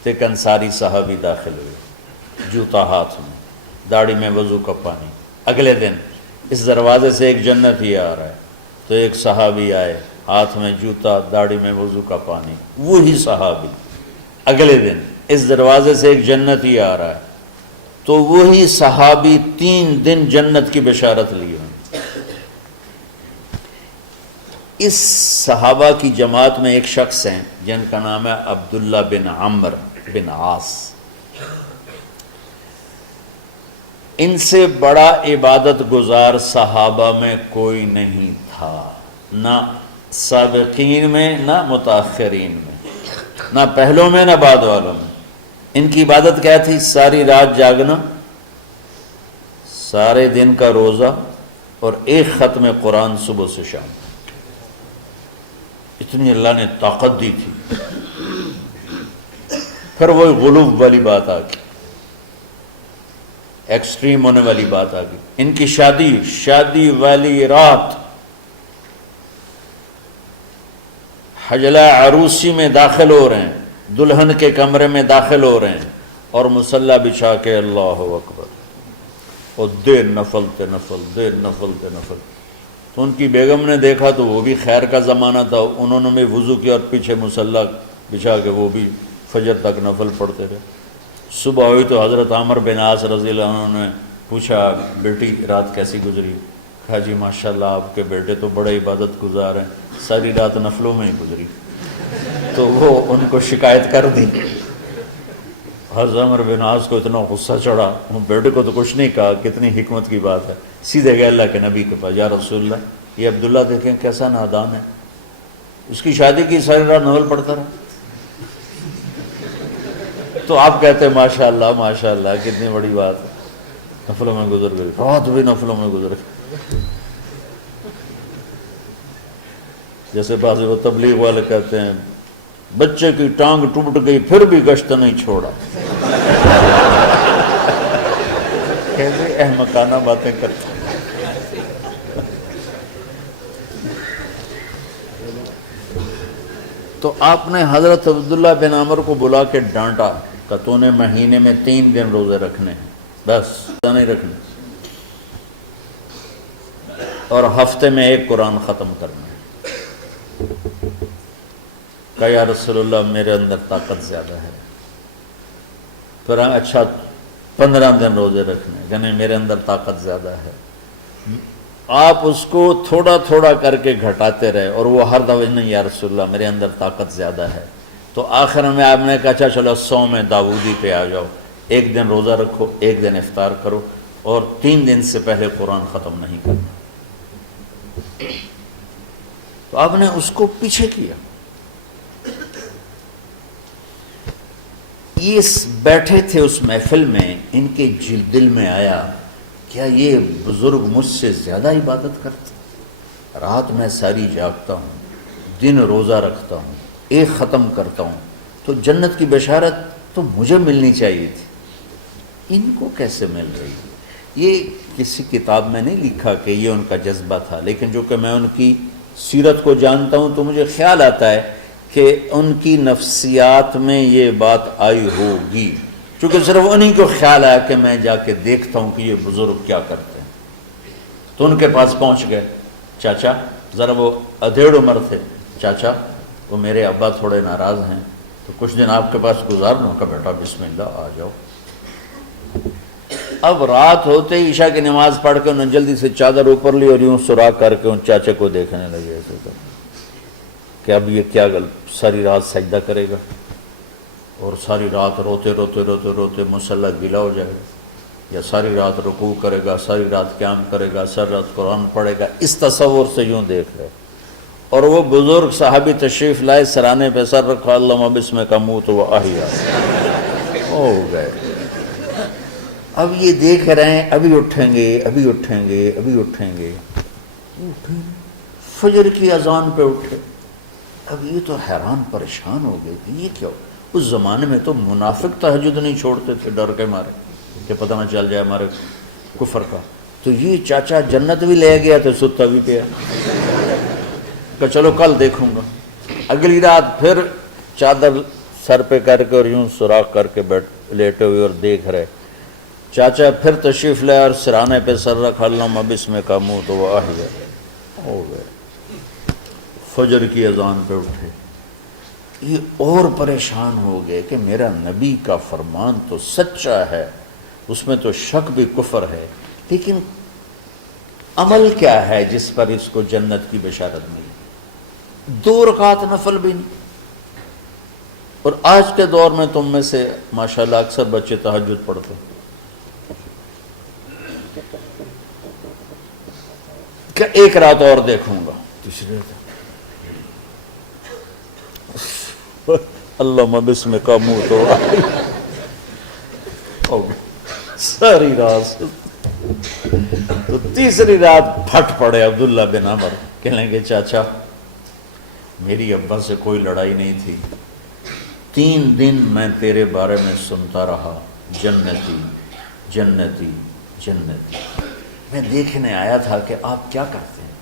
تو ایک انصاری صحابی داخل ہوئے، جوتا ہاتھ میں، داڑھی میں وضو کا پانی۔ اگلے دن اس دروازے سے ایک جنتی آ رہا ہے، تو ایک صحابی آئے، ہاتھ میں جوتا، داڑھی میں وضو کا پانی، وہی صحابی۔ اگلے دن اس دروازے سے ایک جنتی آ رہا ہے، تو وہی صحابی 3 دن جنت کی بشارت لیے۔ اس صحابہ کی جماعت میں ایک شخص ہیں جن کا نام ہے عبداللہ بن عمر بن عاص۔ ان سے بڑا عبادت گزار صحابہ میں کوئی نہیں تھا، نہ سابقین میں نہ متاخرین میں، نہ پہلوں میں نہ بعد والوں میں۔ ان کی عبادت کیا تھی؟ ساری رات جاگنا، سارے دن کا روزہ، اور ایک ختم قرآن صبح سے شام۔ اتنی اللہ نے طاقت دی تھی۔ پھر وہ غلوب والی بات آ گئی، ایکسٹریم ہونے والی بات آ گئی۔ ان کی شادی والی رات حجلہ عروسی میں داخل ہو رہے ہیں، دلہن کے کمرے میں داخل ہو رہے ہیں، اور مصلی بچھا کے اللہ اکبر، اور دیر نفل تے نفل، دیر نفل تے نفل۔ تو ان کی بیگم نے دیکھا تو وہ بھی خیر کا زمانہ تھا، انہوں نے بھی وضو کیا اور پیچھے مصلی بچھا کے وہ بھی فجر تک نفل پڑھتے رہے۔ صبح ہوئی تو حضرت عمر بن عاص رضی اللہ عنہ نے پوچھا، بیٹی رات کیسی گزری؟ کہا جی ماشاءاللہ آپ کے بیٹے تو بڑے عبادت گزار ہیں، ساری رات نفلوں میں ہی گزری۔ تو وہ ان کو شکایت کر دی۔ حضرت عمر بن عاص کو اتنا غصہ چڑھا، وہ بیٹے کو تو کچھ نہیں کہا، کتنی حکمت کی بات ہے، سیدھے گئے اللہ کے نبی کے پاس، یا رسول اللہ یہ عبداللہ دیکھیں کیسا نادان ہے، اس کی شادی کی ساری رات نفل پڑھتا رہا۔ تو آپ کہتے ہیں ماشاءاللہ ماشاءاللہ کتنی بڑی بات ہے، نفلوں میں گزر گئی، رات بھی نفلوں میں گزر گئی۔ جیسے بعض وہ تبلیغ والے کہتے ہیں بچے کی ٹانگ ٹوٹ گئی پھر بھی گشت نہیں چھوڑا۔ کیسے احمقانہ باتیں کرتے ہیں۔ تو آپ نے حضرت عبداللہ بن عمر کو بلا کے ڈانٹا کہ تو نے مہینے میں 3 دن روزے رکھنے ہیں، بس نہیں رکھنے، اور ہفتے میں 1 قرآن ختم کرنا ہے۔ کہا یا رسول اللہ میرے اندر طاقت زیادہ ہے۔ پھر اچھا 15 دن روزے رکھنے، یعنی میرے اندر طاقت زیادہ ہے۔ آپ اس کو تھوڑا تھوڑا کر کے گھٹاتے رہے، اور وہ ہر دفعہ نہیں یا رسول اللہ میرے اندر طاقت زیادہ ہے۔ تو آخر میں آپ نے کہا اچھا چلو 100 میں داؤدی پہ آ جاؤ، 1 دن روزہ رکھو، 1 دن افطار کرو، اور 3 دن سے پہلے قرآن ختم نہیں کرنا۔ تو آپ نے اس کو پیچھے کیا۔ یہ بیٹھے تھے اس محفل میں، ان کے دل میں آیا کیا یہ بزرگ مجھ سے زیادہ عبادت کرتے؟ رات میں ساری جاگتا ہوں، دن روزہ رکھتا ہوں، ایک ختم کرتا ہوں، تو جنت کی بشارت تو مجھے ملنی چاہیے تھی، ان کو کیسے مل رہی؟ یہ کسی کتاب میں نہیں لکھا کہ یہ ان کا جذبہ تھا، لیکن جو کہ میں ان کی سیرت کو جانتا ہوں تو مجھے خیال آتا ہے کہ ان کی نفسیات میں یہ بات آئی ہوگی، چونکہ صرف انہی کو خیال آیا کہ میں جا کے دیکھتا ہوں کہ یہ بزرگ کیا کرتے ہیں۔ تو ان کے پاس پہنچ گئے، چاچا، ذرا وہ ادھیڑ عمر تھے، چاچا وہ میرے ابا تھوڑے ناراض ہیں تو کچھ دن آپ کے پاس گزار لوں کا؟ بیٹا بسم اللہ، آ جاؤ۔ اب رات ہوتے ہی عشاء کی نماز پڑھ کے انہوں نے جلدی سے چادر اوپر لی اور یوں سراغ کر کے ان چاچے کو دیکھنے لگے ایسے کر کہ اب یہ کیا ساری رات سجدہ کرے گا اور ساری رات روتے روتے روتے روتے مصلی گیلا ہو جائے گا، یا ساری رات رکوع کرے گا، ساری رات قیام کرے گا، ساری رات قرآن پڑھے گا، اس تصور سے یوں دیکھ رہے۔ اور وہ بزرگ صحابی تشریف لائے، سرانے پہ سر رکھا، اللہم بسمک اموت و احیا، ہو گئے۔ اب یہ دیکھ رہے ہیں ابھی اٹھیں گے، ابھی اٹھیں گے، ابھی اٹھیں گے، فجر کی اذان پہ اٹھے۔ اب یہ تو حیران پریشان ہو گئے کہ یہ کیا ہو؟ اس زمانے میں تو منافق تہجد نہیں چھوڑتے تھے ڈر کے مارے کہ پتہ نہ چل جائے ہمارے کفر کا، تو یہ چاچا جنت بھی لے گیا تو ستا بھی پیا کہ چلو کل دیکھوں گا۔ اگلی رات پھر چادر سر پہ کر کے اور یوں سوراخ کر کے لیٹے ہوئے اور دیکھ رہے۔ چاچا پھر تشریف لے اور سرانے پہ سر رکھا، اللہم بسمک اموت و احیا، ہو گئے۔ فجر کی اذان پہ اٹھے، یہ اور پریشان ہو گئے کہ میرا نبی کا فرمان تو سچا ہے، اس میں تو شک بھی کفر ہے، لیکن عمل کیا ہے جس پر اس کو جنت کی بشارت ملی؟ 2 رکعت نفل بھی نہیں۔ اور آج کے دور میں تم میں سے ماشاءاللہ اکثر بچے تہجد پڑھتے ہیں کہ ایک رات اور دیکھوں گا، تیسری رات اللہم بسمک اموت و احیا، ساری رات۔ تو تیسری رات پھٹ پڑے عبداللہ بن عمر، کہنے گے چاچا میری ابا سے کوئی لڑائی نہیں تھی، 3 دن میں تیرے بارے میں سنتا رہا، جنتی جنتی جنتی۔ میں دیکھنے آیا تھا کہ آپ کیا کرتے ہیں،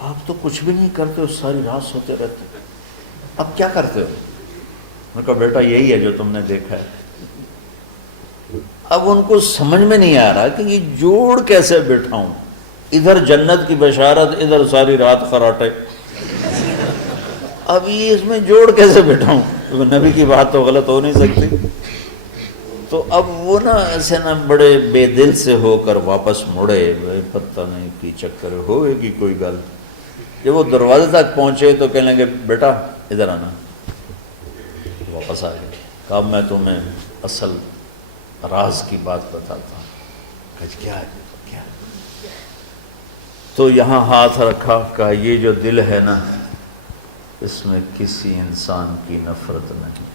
آپ تو کچھ بھی نہیں کرتے ہو، ساری رات سوتے رہتے، اب کیا کرتے ہو؟ میں کہا بیٹا یہی ہے جو تم نے دیکھا ہے۔ اب ان کو سمجھ میں نہیں آ رہا کہ یہ جوڑ کیسے بٹھاؤں، ادھر جنت کی بشارت، ادھر ساری رات خراٹے، اب یہ اس میں جوڑ کیسے بٹھاؤں؟ کیونکہ نبی کی بات تو غلط ہو نہیں سکتی۔ تو اب وہ نا ایسے نا بڑے بے دل سے ہو کر واپس مڑے، پتہ نہیں کی چکر ہوئے گی کوئی گل۔ جب وہ دروازے تک پہنچے تو کہنے لگے بیٹا ادھر آنا، واپس آ گئے۔ کہا میں تمہیں اصل راز کی بات بتاتا ہوں۔ کہا کیا ہے؟ کیا؟ تو یہاں ہاتھ رکھا، کہا یہ جو دل ہے نا اس میں کسی انسان کی نفرت نہیں۔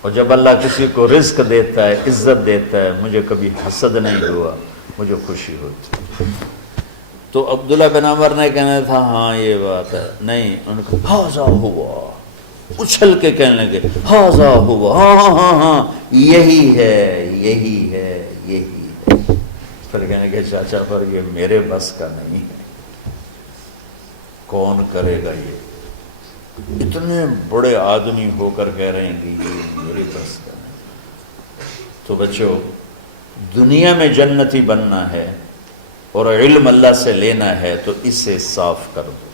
اور جب اللہ کسی کو رزق دیتا ہے، عزت دیتا ہے، مجھے کبھی حسد نہیں ہوا، مجھے خوشی ہوتی۔ تو عبداللہ بن عمر نے کہنا تھا ہاں یہ بات ہے، نہیں، ان کو ہاذا ہوا، اچھل کے کہنے لگے ہاذا ہوا، ہاں ہاں ہاں ہاں یہی ہے یہی ہے یہی ہے۔ پھر کہنے کہ چاچا پر یہ میرے بس کا نہیں ہے، کون کرے گا یہ؟ اتنے بڑے آدمی ہو کر کہہ رہے ہیں کہ یہ میرے بس کا نہیں۔ تو بچوں، دنیا میں جنتی بننا ہے اور علم اللہ سے لینا ہے تو اسے صاف کر دو،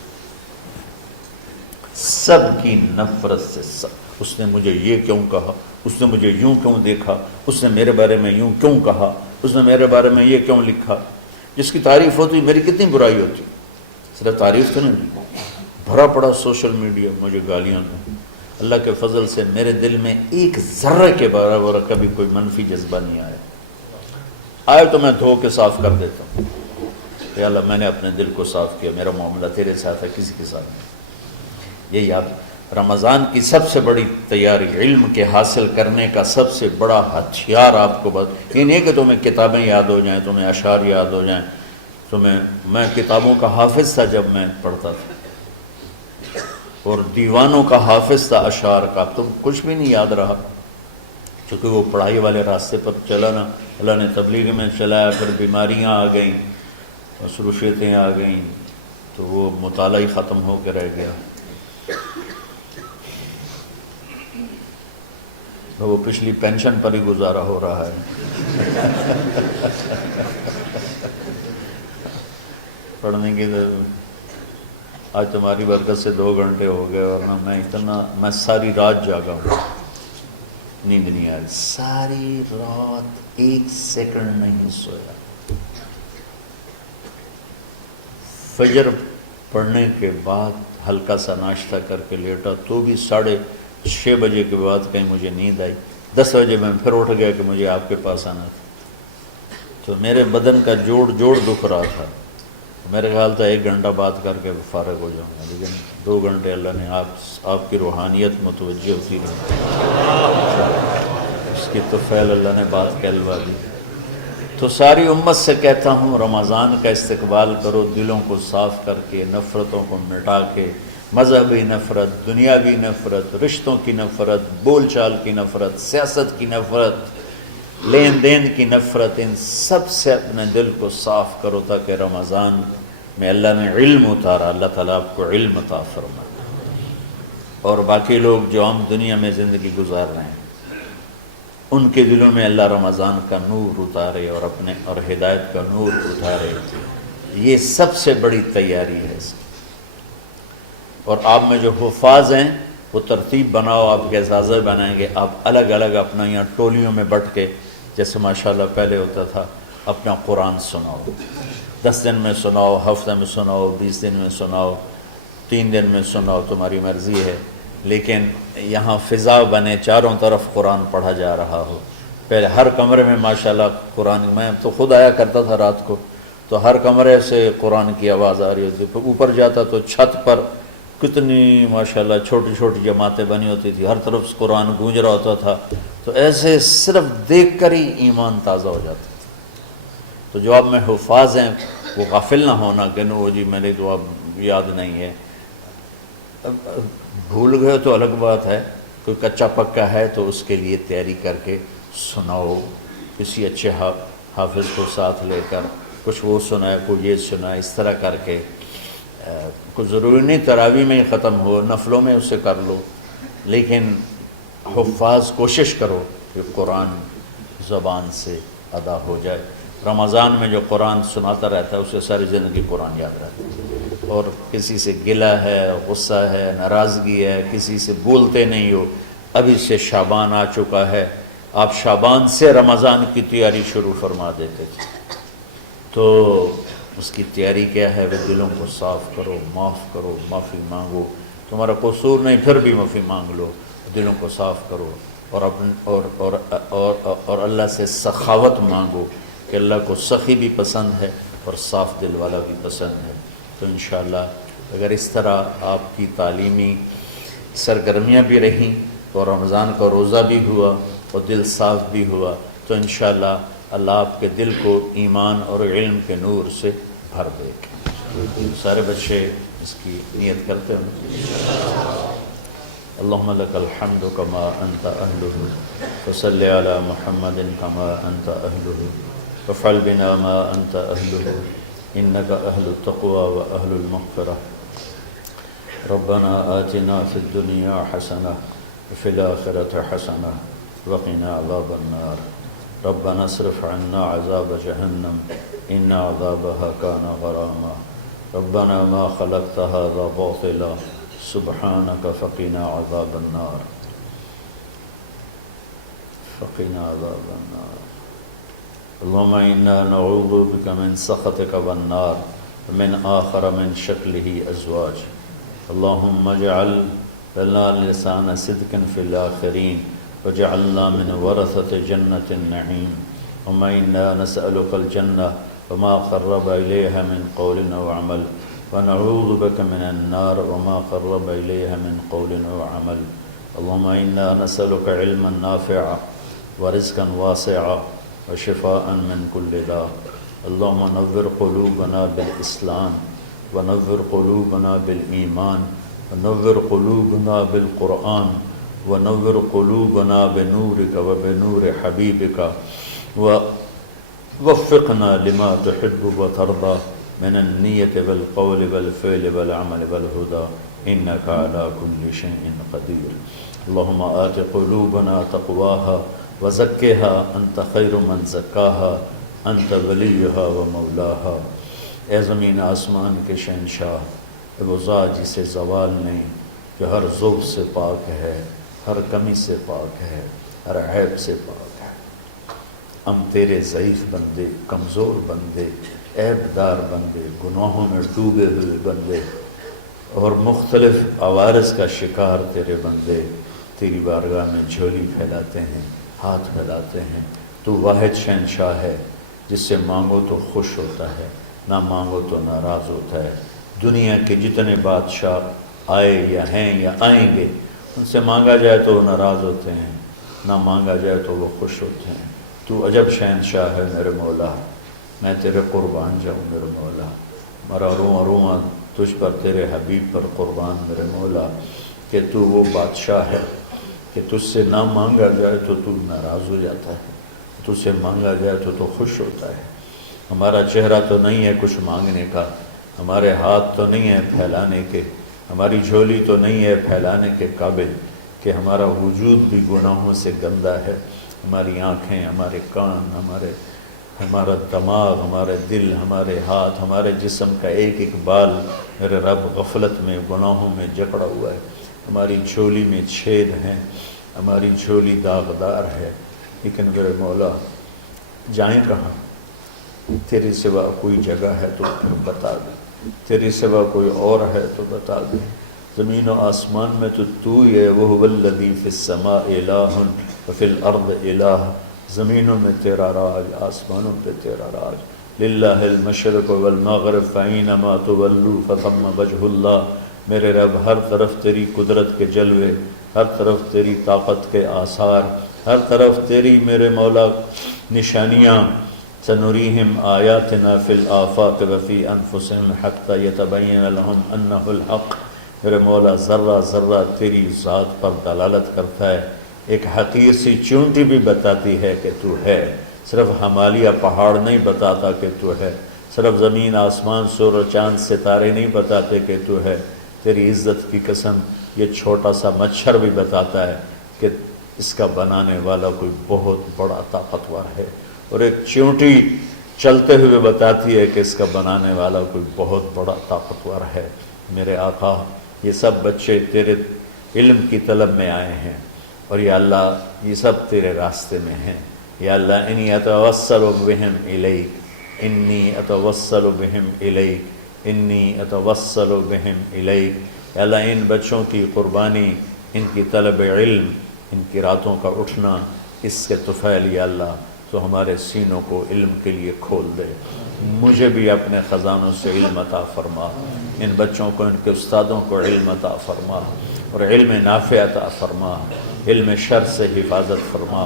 سب کی نفرت سے۔ اس نے مجھے یہ کیوں کہا، اس نے مجھے یوں کیوں دیکھا، اس نے میرے بارے میں یوں کیوں کہا، اس نے میرے بارے میں یہ کیوں لکھا۔ جس کی تعریف ہوتی میری کتنی برائی ہوتی، صرف تعریف تو نہیں، بھرا پڑا سوشل میڈیا مجھے گالیاں دیں۔ اللہ کے فضل سے میرے دل میں ایک ذرے کے برابر کبھی کوئی منفی جذبہ نہیں آیا، آئے تو میں دھو کے صاف کر دیتا ہوں کہ اللہ میں نے اپنے دل کو صاف کیا، میرا معاملہ تیرے ساتھ ہے، کسی کے ساتھ نہیں۔ یہ یاد رمضان کی سب سے بڑی تیاری علم کے حاصل کرنے کا سب سے بڑا ہتھیار آپ کو بس یہ نہیں کہ تمہیں کتابیں یاد ہو جائیں، تمہیں اشعار یاد ہو جائیں، میں کتابوں کا حافظ تھا جب میں پڑھتا تھا، اور دیوانوں کا حافظ تھا اشعار کا، تم کچھ بھی نہیں یاد رہا، چونکہ وہ پڑھائی والے راستے پر چلا نا، اللہ نے تبلیغ میں چلایا، پھر بیماریاں آ گئیں، مصروفیتیں آ گئیں، تو وہ مطالعہ ہی ختم ہو کے رہ گیا۔ وہ پچھلی پینشن پر ہی گزارا ہو رہا ہے۔ پڑھنے کی آج تمہاری برکت سے 2 گھنٹے ہو گئے، ورنہ میں ساری رات جاگا ہوں، نیند نہیں آئی، ساری رات 1 سیکنڈ نہیں سویا۔ فجر پڑھنے کے بعد ہلکا سا ناشتہ کر کے لیٹا تو بھی 6:30 بجے کے بعد کہیں مجھے نیند آئی، 10 بجے میں پھر اٹھ گیا کہ مجھے آپ کے پاس آنا تھا، تو میرے بدن کا جوڑ دکھ رہا تھا، میرے خیال تھا 1 گھنٹہ بات کر کے فارغ ہو جاؤں گا، لیکن 2 گھنٹے اللہ نے آپ کی روحانیت متوجہ ہوتی رہی، اس کی طفیل اللہ نے بات کہلوا دی۔ تو ساری امت سے کہتا ہوں رمضان کا استقبال کرو، دلوں کو صاف کر کے، نفرتوں کو مٹا کے، مذہبی نفرت، دنیاوی نفرت، رشتوں کی نفرت، بول چال کی نفرت، سیاست کی نفرت، لین دین کی نفرت، ان سب سے اپنے دل کو صاف کرو تاکہ رمضان میں اللہ نے علم اتارا، اللہ تعالیٰ آپ کو علم عطا فرمائے، اور باقی لوگ جو عام دنیا میں زندگی گزار رہے ہیں ان کے دلوں میں اللہ رمضان کا نور اتارے اور ہدایت کا نور اتارے، یہ سب سے بڑی تیاری ہے۔ اور آپ میں جو حفاظ ہیں وہ ترتیب بناؤ، آپ کے اعزازے بنائیں گے، آپ الگ الگ اپنا یہاں ٹولیوں میں بٹ کے، جیسے ماشاءاللہ پہلے ہوتا تھا، اپنا قرآن سناؤ، 10 دن میں سناؤ، ہفتہ میں سناؤ، 20 دن میں سناؤ، 3 دن میں سناؤ، تمہاری مرضی ہے، لیکن یہاں فضا بنے، چاروں طرف قرآن پڑھا جا رہا ہو۔ پہلے ہر کمرے میں ماشاءاللہ قرآن، میں تو خود آیا کرتا تھا رات کو، تو ہر کمرے سے قرآن کی آواز آ رہی ہوتی، پھر اوپر جاتا تو چھت پر کتنی ماشاءاللہ چھوٹی چھوٹی جماعتیں بنی ہوتی تھی، ہر طرف سے قرآن گونج رہا ہوتا تھا، تو ایسے صرف دیکھ کر ہی ایمان تازہ ہو جاتا تھا۔ تو جو آپ میں حفاظ ہیں وہ غافل نہ ہونا کہ نو جی میرے تو اب یاد نہیں ہے، بھول گئے تو الگ بات ہے، کوئی کچا پکا ہے تو اس کے لیے تیاری کر کے سناؤ، کسی اچھے حافظ کو ساتھ لے کر، کچھ وہ سنائے، کوئی یہ سنائے، اس طرح کر کے، کوئی ضروری نہیں تراویح میں ہی ختم ہو، نفلوں میں اسے کر لو، لیکن حفاظ کوشش کرو کہ قرآن زبان سے ادا ہو جائے۔ رمضان میں جو قرآن سناتا رہتا ہے اسے ساری زندگی قرآن یاد رہتا ہے، اور کسی سے گلہ ہے، غصہ ہے، ناراضگی ہے، کسی سے بولتے نہیں ہو، ابھی سے شعبان آ چکا ہے، آپ شعبان سے رمضان کی تیاری شروع فرما دیتے تھے، تو اس کی تیاری کیا ہے؟ وہ دلوں کو صاف کرو، معاف کرو، معافی مانگو، تمہارا قصور نہیں پھر بھی معافی مانگ لو، دلوں کو صاف کرو، اور اللہ سے سخاوت مانگو کہ اللہ کو سخی بھی پسند ہے اور صاف دل والا بھی پسند ہے۔ تو انشاءاللہ اگر اس طرح آپ کی تعلیمی سرگرمیاں بھی رہیں تو رمضان کا روزہ بھی ہوا اور دل صاف بھی ہوا، تو انشاءاللہ اللہ آپ کے دل کو ایمان اور علم کے نور سے بھر دے گا۔ سارے بچے اس کی نیت کرتے ہیں۔ اللہم لک الحمد کما انت اہلہ، فصلی علی محمد کما انت اہلہ، وافعل بنا ما انت اہلہ، انک اہل التقوی و اہل المغفرہ۔ ربنا آتنا فی الدنیا حسنہ وفی الآخرۃ حسنہ وقنا عذاب النار۔ ربنا اصرف عنا عذاب جہنم ان عذابها كان غراما۔ ربنا ما خلقت هذا باطلا سبحانك فقنا عذاب النار، فقنا عذاب النار۔ اللهم إنا نعوذ بك من سخطك والنار ومن آخر من شكله أزواج۔ اللهم اجعل لنا لسان صدق في الآخرين وجعلنا من ورثة جنة النعيم۔ اللهم إنا نسألك الجنة وما قرب إليها من قول أو عمل۔ ونعوذ بك من النار وما قرب إليها من قول وعمل. اللهم إنا نسألك علما نافعا ورزقا واسعا وشفاء من كل داء. اللهم نور قلوبنا بالإسلام ونور قلوبنا بالإيمان ونور قلوبنا بالقرآن ونور قلوبنا بنورك وبنور حبيبك ووفقنا لما تحب وترضى من النية والقول والفعل والعمل والهدى إنك على كل شيء قدير. اللهم آت قلوبنا تقواها وزكها أنت خير من زكاها أنت وليها ومولاها. اے زمین آسمان کے شہنشاہ، وہ ذات جسے زوال نہیں، جو ہر ذوق سے پاک ہے، ہر کمی سے پاک ہے، ہر عیب سے پاک ہے. ہم تیرے ضعیف بندے، کمزور بندے، عیب دار بندے، گناہوں میں ڈوبے ہوئے بندے اور مختلف عوارض کا شکار تیرے بندے تیری بارگاہ میں جھولی پھیلاتے ہیں، ہاتھ پھیلاتے ہیں. تو واحد شہنشاہ ہے جس سے مانگو تو خوش ہوتا ہے، نہ مانگو تو ناراض ہوتا ہے. دنیا کے جتنے بادشاہ آئے یا ہیں یا آئیں گے، ان سے مانگا جائے تو وہ ناراض ہوتے ہیں، نہ مانگا جائے تو وہ خوش ہوتے ہیں. تو عجب شہنشاہ ہے میرے مولا، میں تیرے قربان جاؤں میرے مولا. مرا رواں رواں تجھ پر، تیرے حبیب پر قربان میرے مولا، کہ تو وہ بادشاہ ہے کہ تجھ سے نہ مانگا جائے تو تو ناراض ہو جاتا ہے، تجھ سے مانگا جائے تو خوش ہوتا ہے. ہمارا چہرہ تو نہیں ہے کچھ مانگنے کا، ہمارے ہاتھ تو نہیں ہے پھیلانے کے، ہماری جھولی تو نہیں ہے پھیلانے کے قابل، کہ ہمارا وجود بھی گناہوں سے گندا ہے. ہماری آنکھیں، ہمارے کان، ہمارا دماغ، ہمارے دل، ہمارے ہاتھ، ہمارے جسم کا ایک ایک بال میرے رب غفلت میں، گناہوں میں جکڑا ہوا ہے. ہماری جھولی میں چھید ہیں، ہماری جھولی داغدار ہے. لیکن میرے مولا جائیں کہاں؟ تیرے سوا کوئی جگہ ہے تو پھر بتا دے، تیرے سوا کوئی اور ہے تو بتا دے. زمین و آسمان میں تو ہی ہے. وَهُوَ الَّذِي فِي السَّمَاءِ إِلَٰهٌ وَفِي الْأَرْضِ إِلَٰهٌ. زمینوں میں تیرا راج، آسمانوں پہ تیرا راج. لِلَّهِ الْمَشْرِقُ وَالْمَغْرِبُ فَأَيْنَمَا تُوَلُّوا فَثَمَّ وَجْهُ اللَّهِ. میرے رب ہر طرف تیری قدرت کے جلوے، ہر طرف تیری طاقت کے آثار، ہر طرف تیری میرے مولا نشانیاں. سنریہم آیاتنا فی الآفاق وفی انفسہم حتی یتبین لہم انہ الحق. میرے مولا ذرہ ذرہ تیری ذات پر دلالت کرتا ہے. ایک حقیر سی چونٹی بھی بتاتی ہے کہ تو ہے. صرف ہمالیہ پہاڑ نہیں بتاتا کہ تو ہے، صرف زمین آسمان سور و چاند ستارے نہیں بتاتے کہ تو ہے. تیری عزت کی قسم یہ چھوٹا سا مچھر بھی بتاتا ہے کہ اس کا بنانے والا کوئی بہت بڑا طاقتور ہے. اور ایک چونٹی چلتے ہوئے بتاتی ہے کہ اس کا بنانے والا کوئی بہت بڑا طاقتور ہے. میرے آقا، یہ سب بچے تیرے علم کی طلب میں آئے ہیں، اور یا اللہ یہ سب تیرے راستے میں ہیں. یا اللہ انی اتوسل بہم الیک، انی اتوسل بہم الیک، انی اتوسل بہم الیک. یا اللہ ان بچوں کی قربانی، ان کی طلب علم، ان کی راتوں کا اٹھنا، اس کے طفیل یا اللہ تو ہمارے سینوں کو علم کے لیے کھول دے. مجھے بھی اپنے خزانوں سے علم عطا فرما. ان بچوں کو، ان کے استادوں کو علم عطا فرما، اور علم نافع عطا فرما. علم شر سے حفاظت فرما.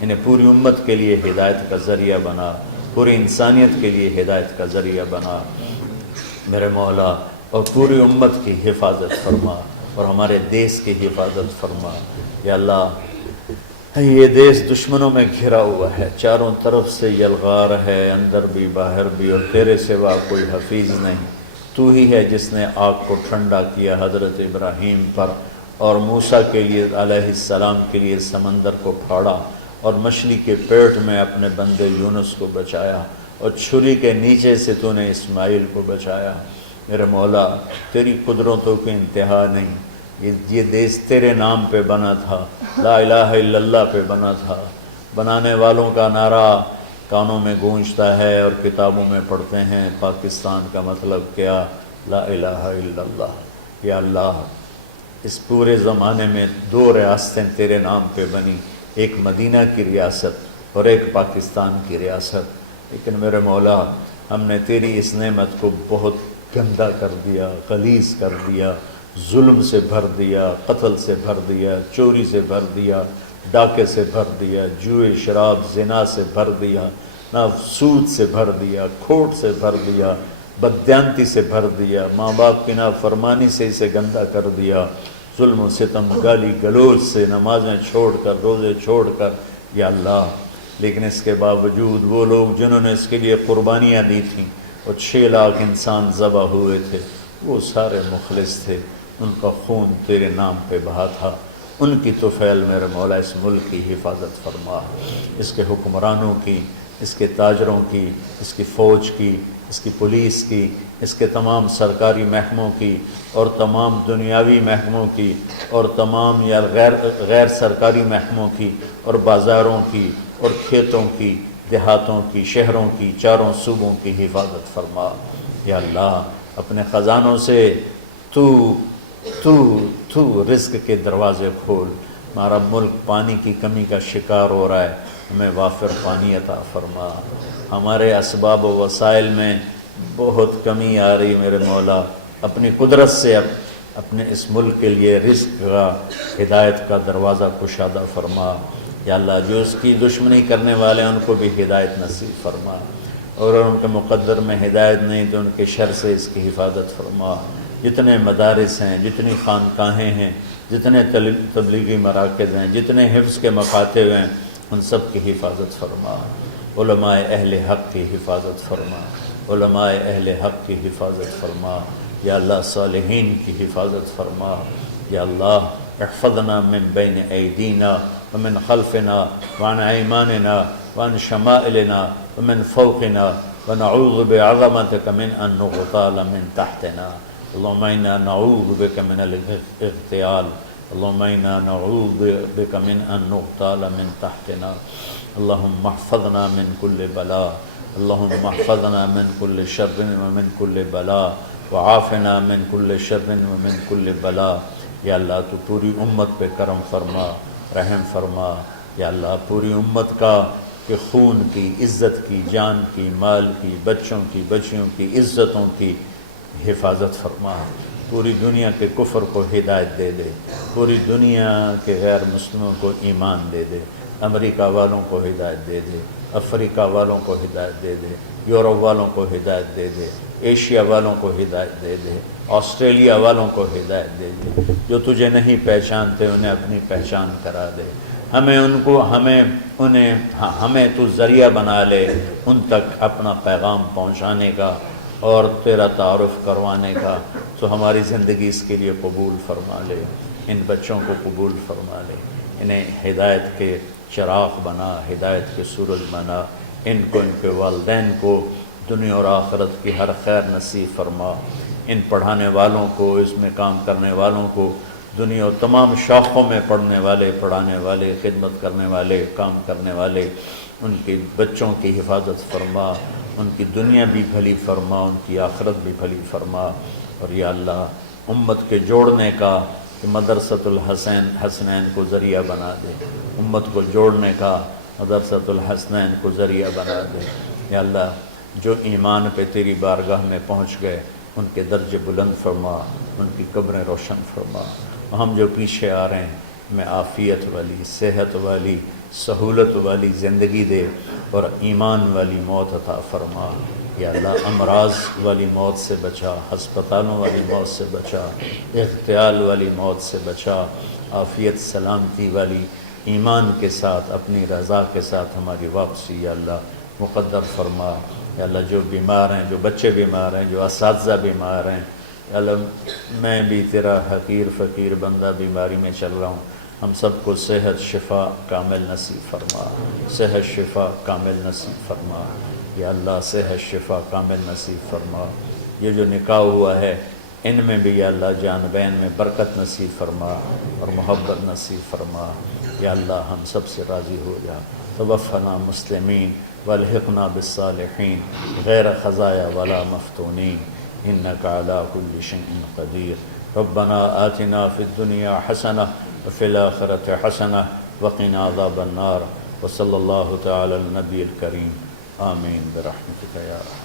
انہیں پوری امت کے لیے ہدایت کا ذریعہ بنا، پوری انسانیت کے لیے ہدایت کا ذریعہ بنا میرے مولا. اور پوری امت کی حفاظت فرما، اور ہمارے دیس کی حفاظت فرما. یا اللہ یہ دیس دشمنوں میں گھرا ہوا ہے، چاروں طرف سے یلغار ہے، اندر بھی باہر بھی، اور تیرے سوا کوئی حفیظ نہیں. تو ہی ہے جس نے آگ کو ٹھنڈا کیا حضرت ابراہیم پر، اور موسیٰ کے لیے علیہ السلام کے لیے سمندر کو پھاڑا، اور مچھلی کے پیٹ میں اپنے بندے یونس کو بچایا، اور چھری کے نیچے سے تو نے اسماعیل کو بچایا. میرے مولا تیری قدرتوں کی انتہا نہیں. یہ دیس تیرے نام پہ بنا تھا، لا الہ الا اللہ پہ بنا تھا. بنانے والوں کا نعرہ کانوں میں گونجتا ہے اور کتابوں میں پڑھتے ہیں. پاکستان کا مطلب کیا؟ لا الہ الا اللہ. یا اللہ اس پورے زمانے میں 2 ریاستیں تیرے نام پہ بنی، ایک مدینہ کی ریاست اور ایک پاکستان کی ریاست. لیکن میرے مولا ہم نے تیری اس نعمت کو بہت گندا کر دیا، غلیظ کر دیا، ظلم سے بھر دیا، قتل سے بھر دیا، چوری سے بھر دیا، ڈاکے سے بھر دیا، جوئے شراب زنا سے بھر دیا، نہ سود سے بھر دیا، کھوٹ سے بھر دیا، بددیانتی سے بھر دیا، ماں باپ کی نافرمانی سے اسے گندا کر دیا، ظلم و ستم، گالی گلوچ سے، نمازیں چھوڑ کر، روزے چھوڑ کر، یا اللہ۔ لیکن اس کے باوجود وہ لوگ جنہوں نے اس کے لیے قربانیاں دی تھیں، اور 6 لاکھ انسان ذبح ہوئے تھے، وہ سارے مخلص تھے، ان کا خون تیرے نام پہ بہا تھا۔ ان کی طفیل میرے مولا اس ملک کی حفاظت فرما، اس کے حکمرانوں کی، اس کے تاجروں کی، اس کی فوج کی، اس کی پولیس کی، اس کے تمام سرکاری محکموں کی، اور تمام دنیاوی محکموں کی، اور تمام یا غیر سرکاری محکموں کی، اور بازاروں کی، اور کھیتوں کی، دیہاتوں کی، شہروں کی، چاروں صوبوں کی حفاظت فرما۔ یا اللہ اپنے خزانوں سے تو رزق کے دروازے کھول۔ ہمارا ملک پانی کی کمی کا شکار ہو رہا ہے، ہمیں وافر پانی عطا فرما۔ ہمارے اسباب و وسائل میں بہت کمی آ رہی میرے مولا، اپنی قدرت سے اپنے اس ملک کے لیے رزق کا، ہدایت کا دروازہ کشادہ فرما۔ یا اللہ جو اس کی دشمنی کرنے والے ہیں ان کو بھی ہدایت نصیب فرما، اور ان کے مقدر میں ہدایت نہیں تو ان کے شر سے اس کی حفاظت فرما۔ جتنے مدارس ہیں، جتنی خانقاہیں ہیں، جتنے تبلیغی مراکز ہیں، جتنے حفظ کے مکاتب ہیں، ان سب کی حفاظت فرما۔ علماء اہل حق کی حفاظت فرما، علماء اہل حق کی حفاظت فرما۔ یا اللہ صالحین کی حفاظت فرما۔ یا اللہ احفظنا من بین ایدینا ومن خلفنا وعن ایماننا وعن شمائلنا ومن فوقنا ونعوذ بعظمتك من ان نغتال من تحتنا۔ اللهم انا نعوذ بك من الاغتيال، اللهم انا نعوذ بك من ان نغتال من تحتنا۔ اللهم احفظنا من كل بلاء، اللهم احفظنا من كل شر ومن كل بلاء، وعافنا من كل شر ومن كل بلاء۔ یا اللہ تو پوری امت پہ کرم فرما، رحم فرما۔ یا اللہ پوری امت کا کہ خون کی، عزت کی، جان کی، مال کی، بچوں کی، بچیوں کی، عزتوں کی حفاظت فرما۔ پوری دنیا کے کفر کو ہدایت دے دے، پوری دنیا کے غیر مسلموں کو ایمان دے دے، امریکہ والوں کو ہدایت دے دے، افریقہ والوں کو ہدایت دے دے، یورپ والوں کو ہدایت دے دے، ایشیا والوں کو ہدایت دے دے، آسٹریلیا والوں کو ہدایت دے دے۔ جو تجھے نہیں پہچانتے انہیں اپنی پہچان کرا دے، ہمیں تو ذریعہ بنا لے ان تک اپنا پیغام پہنچانے کا اور تیرا تعارف کروانے کا۔ تو ہماری زندگی اس کے لیے قبول فرما لے، ان بچوں کو قبول فرما لے، انہیں ہدایت کے چراغ بنا، ہدایت کے سورج بنا، ان کو، ان کے والدین کو دنیا اور آخرت کی ہر خیر نصیب فرما۔ ان پڑھانے والوں کو، اس میں کام کرنے والوں کو، دنیا و تمام شاخوں میں پڑھنے والے، پڑھانے والے، خدمت کرنے والے، کام کرنے والے، ان کے بچوں کی حفاظت فرما، ان کی دنیا بھی بھلی فرما، ان کی آخرت بھی بھلی فرما۔ اور یا اللہ امت کے جوڑنے کا کہ مدرسۃ الحسنین کو ذریعہ بنا دے، امت کو جوڑنے کا مدرسۃ الحسنین کو ذریعہ بنا دے۔ یا اللہ جو ایمان پہ تیری بارگاہ میں پہنچ گئے ان کے درجے بلند فرما، ان کی قبریں روشن فرما۔ ہم جو پیچھے آ رہے ہیں ہمیں عافیت والی، صحت والی، سہولت والی زندگی دے اور ایمان والی موت عطا فرما۔ یا اللہ امراض والی موت سے بچا، ہسپتالوں والی موت سے بچا، اغتیال والی موت سے بچا، عافیت سلامتی والی ایمان کے ساتھ، اپنی رضا کے ساتھ ہماری واپسی یا اللہ مقدر فرما۔ یا اللہ جو بیمار ہیں، جو بچے بیمار ہیں، جو اساتذہ بیمار ہیں، یا اللہ میں بھی تیرا حقیر فقیر بندہ بیماری میں چل رہا ہوں، ہم سب کو صحت شفا کامل نصیب فرما، صحت شفا کامل نصیب فرما۔ یا اللہ صحت شفا کامل نصیب فرما۔ یہ جو نکاح ہوا ہے ان میں بھی یا اللہ جان بین میں برکت نصیب فرما اور محبت نصیب فرما۔ یا اللہ ہم سب سے راضی ہو جا۔ توفنا مسلمین والحقنا بالصالحین غیر خزایا ولا مفتونین انک علی کل شیء قدیر۔ ربنا آتنا فی الدنیا حسنہ وفی الآخرۃ حسنہ وقنا عذاب النار۔ وصلی اللہ تعالی النبی الکریم، آمین برحمتک یا ارحم۔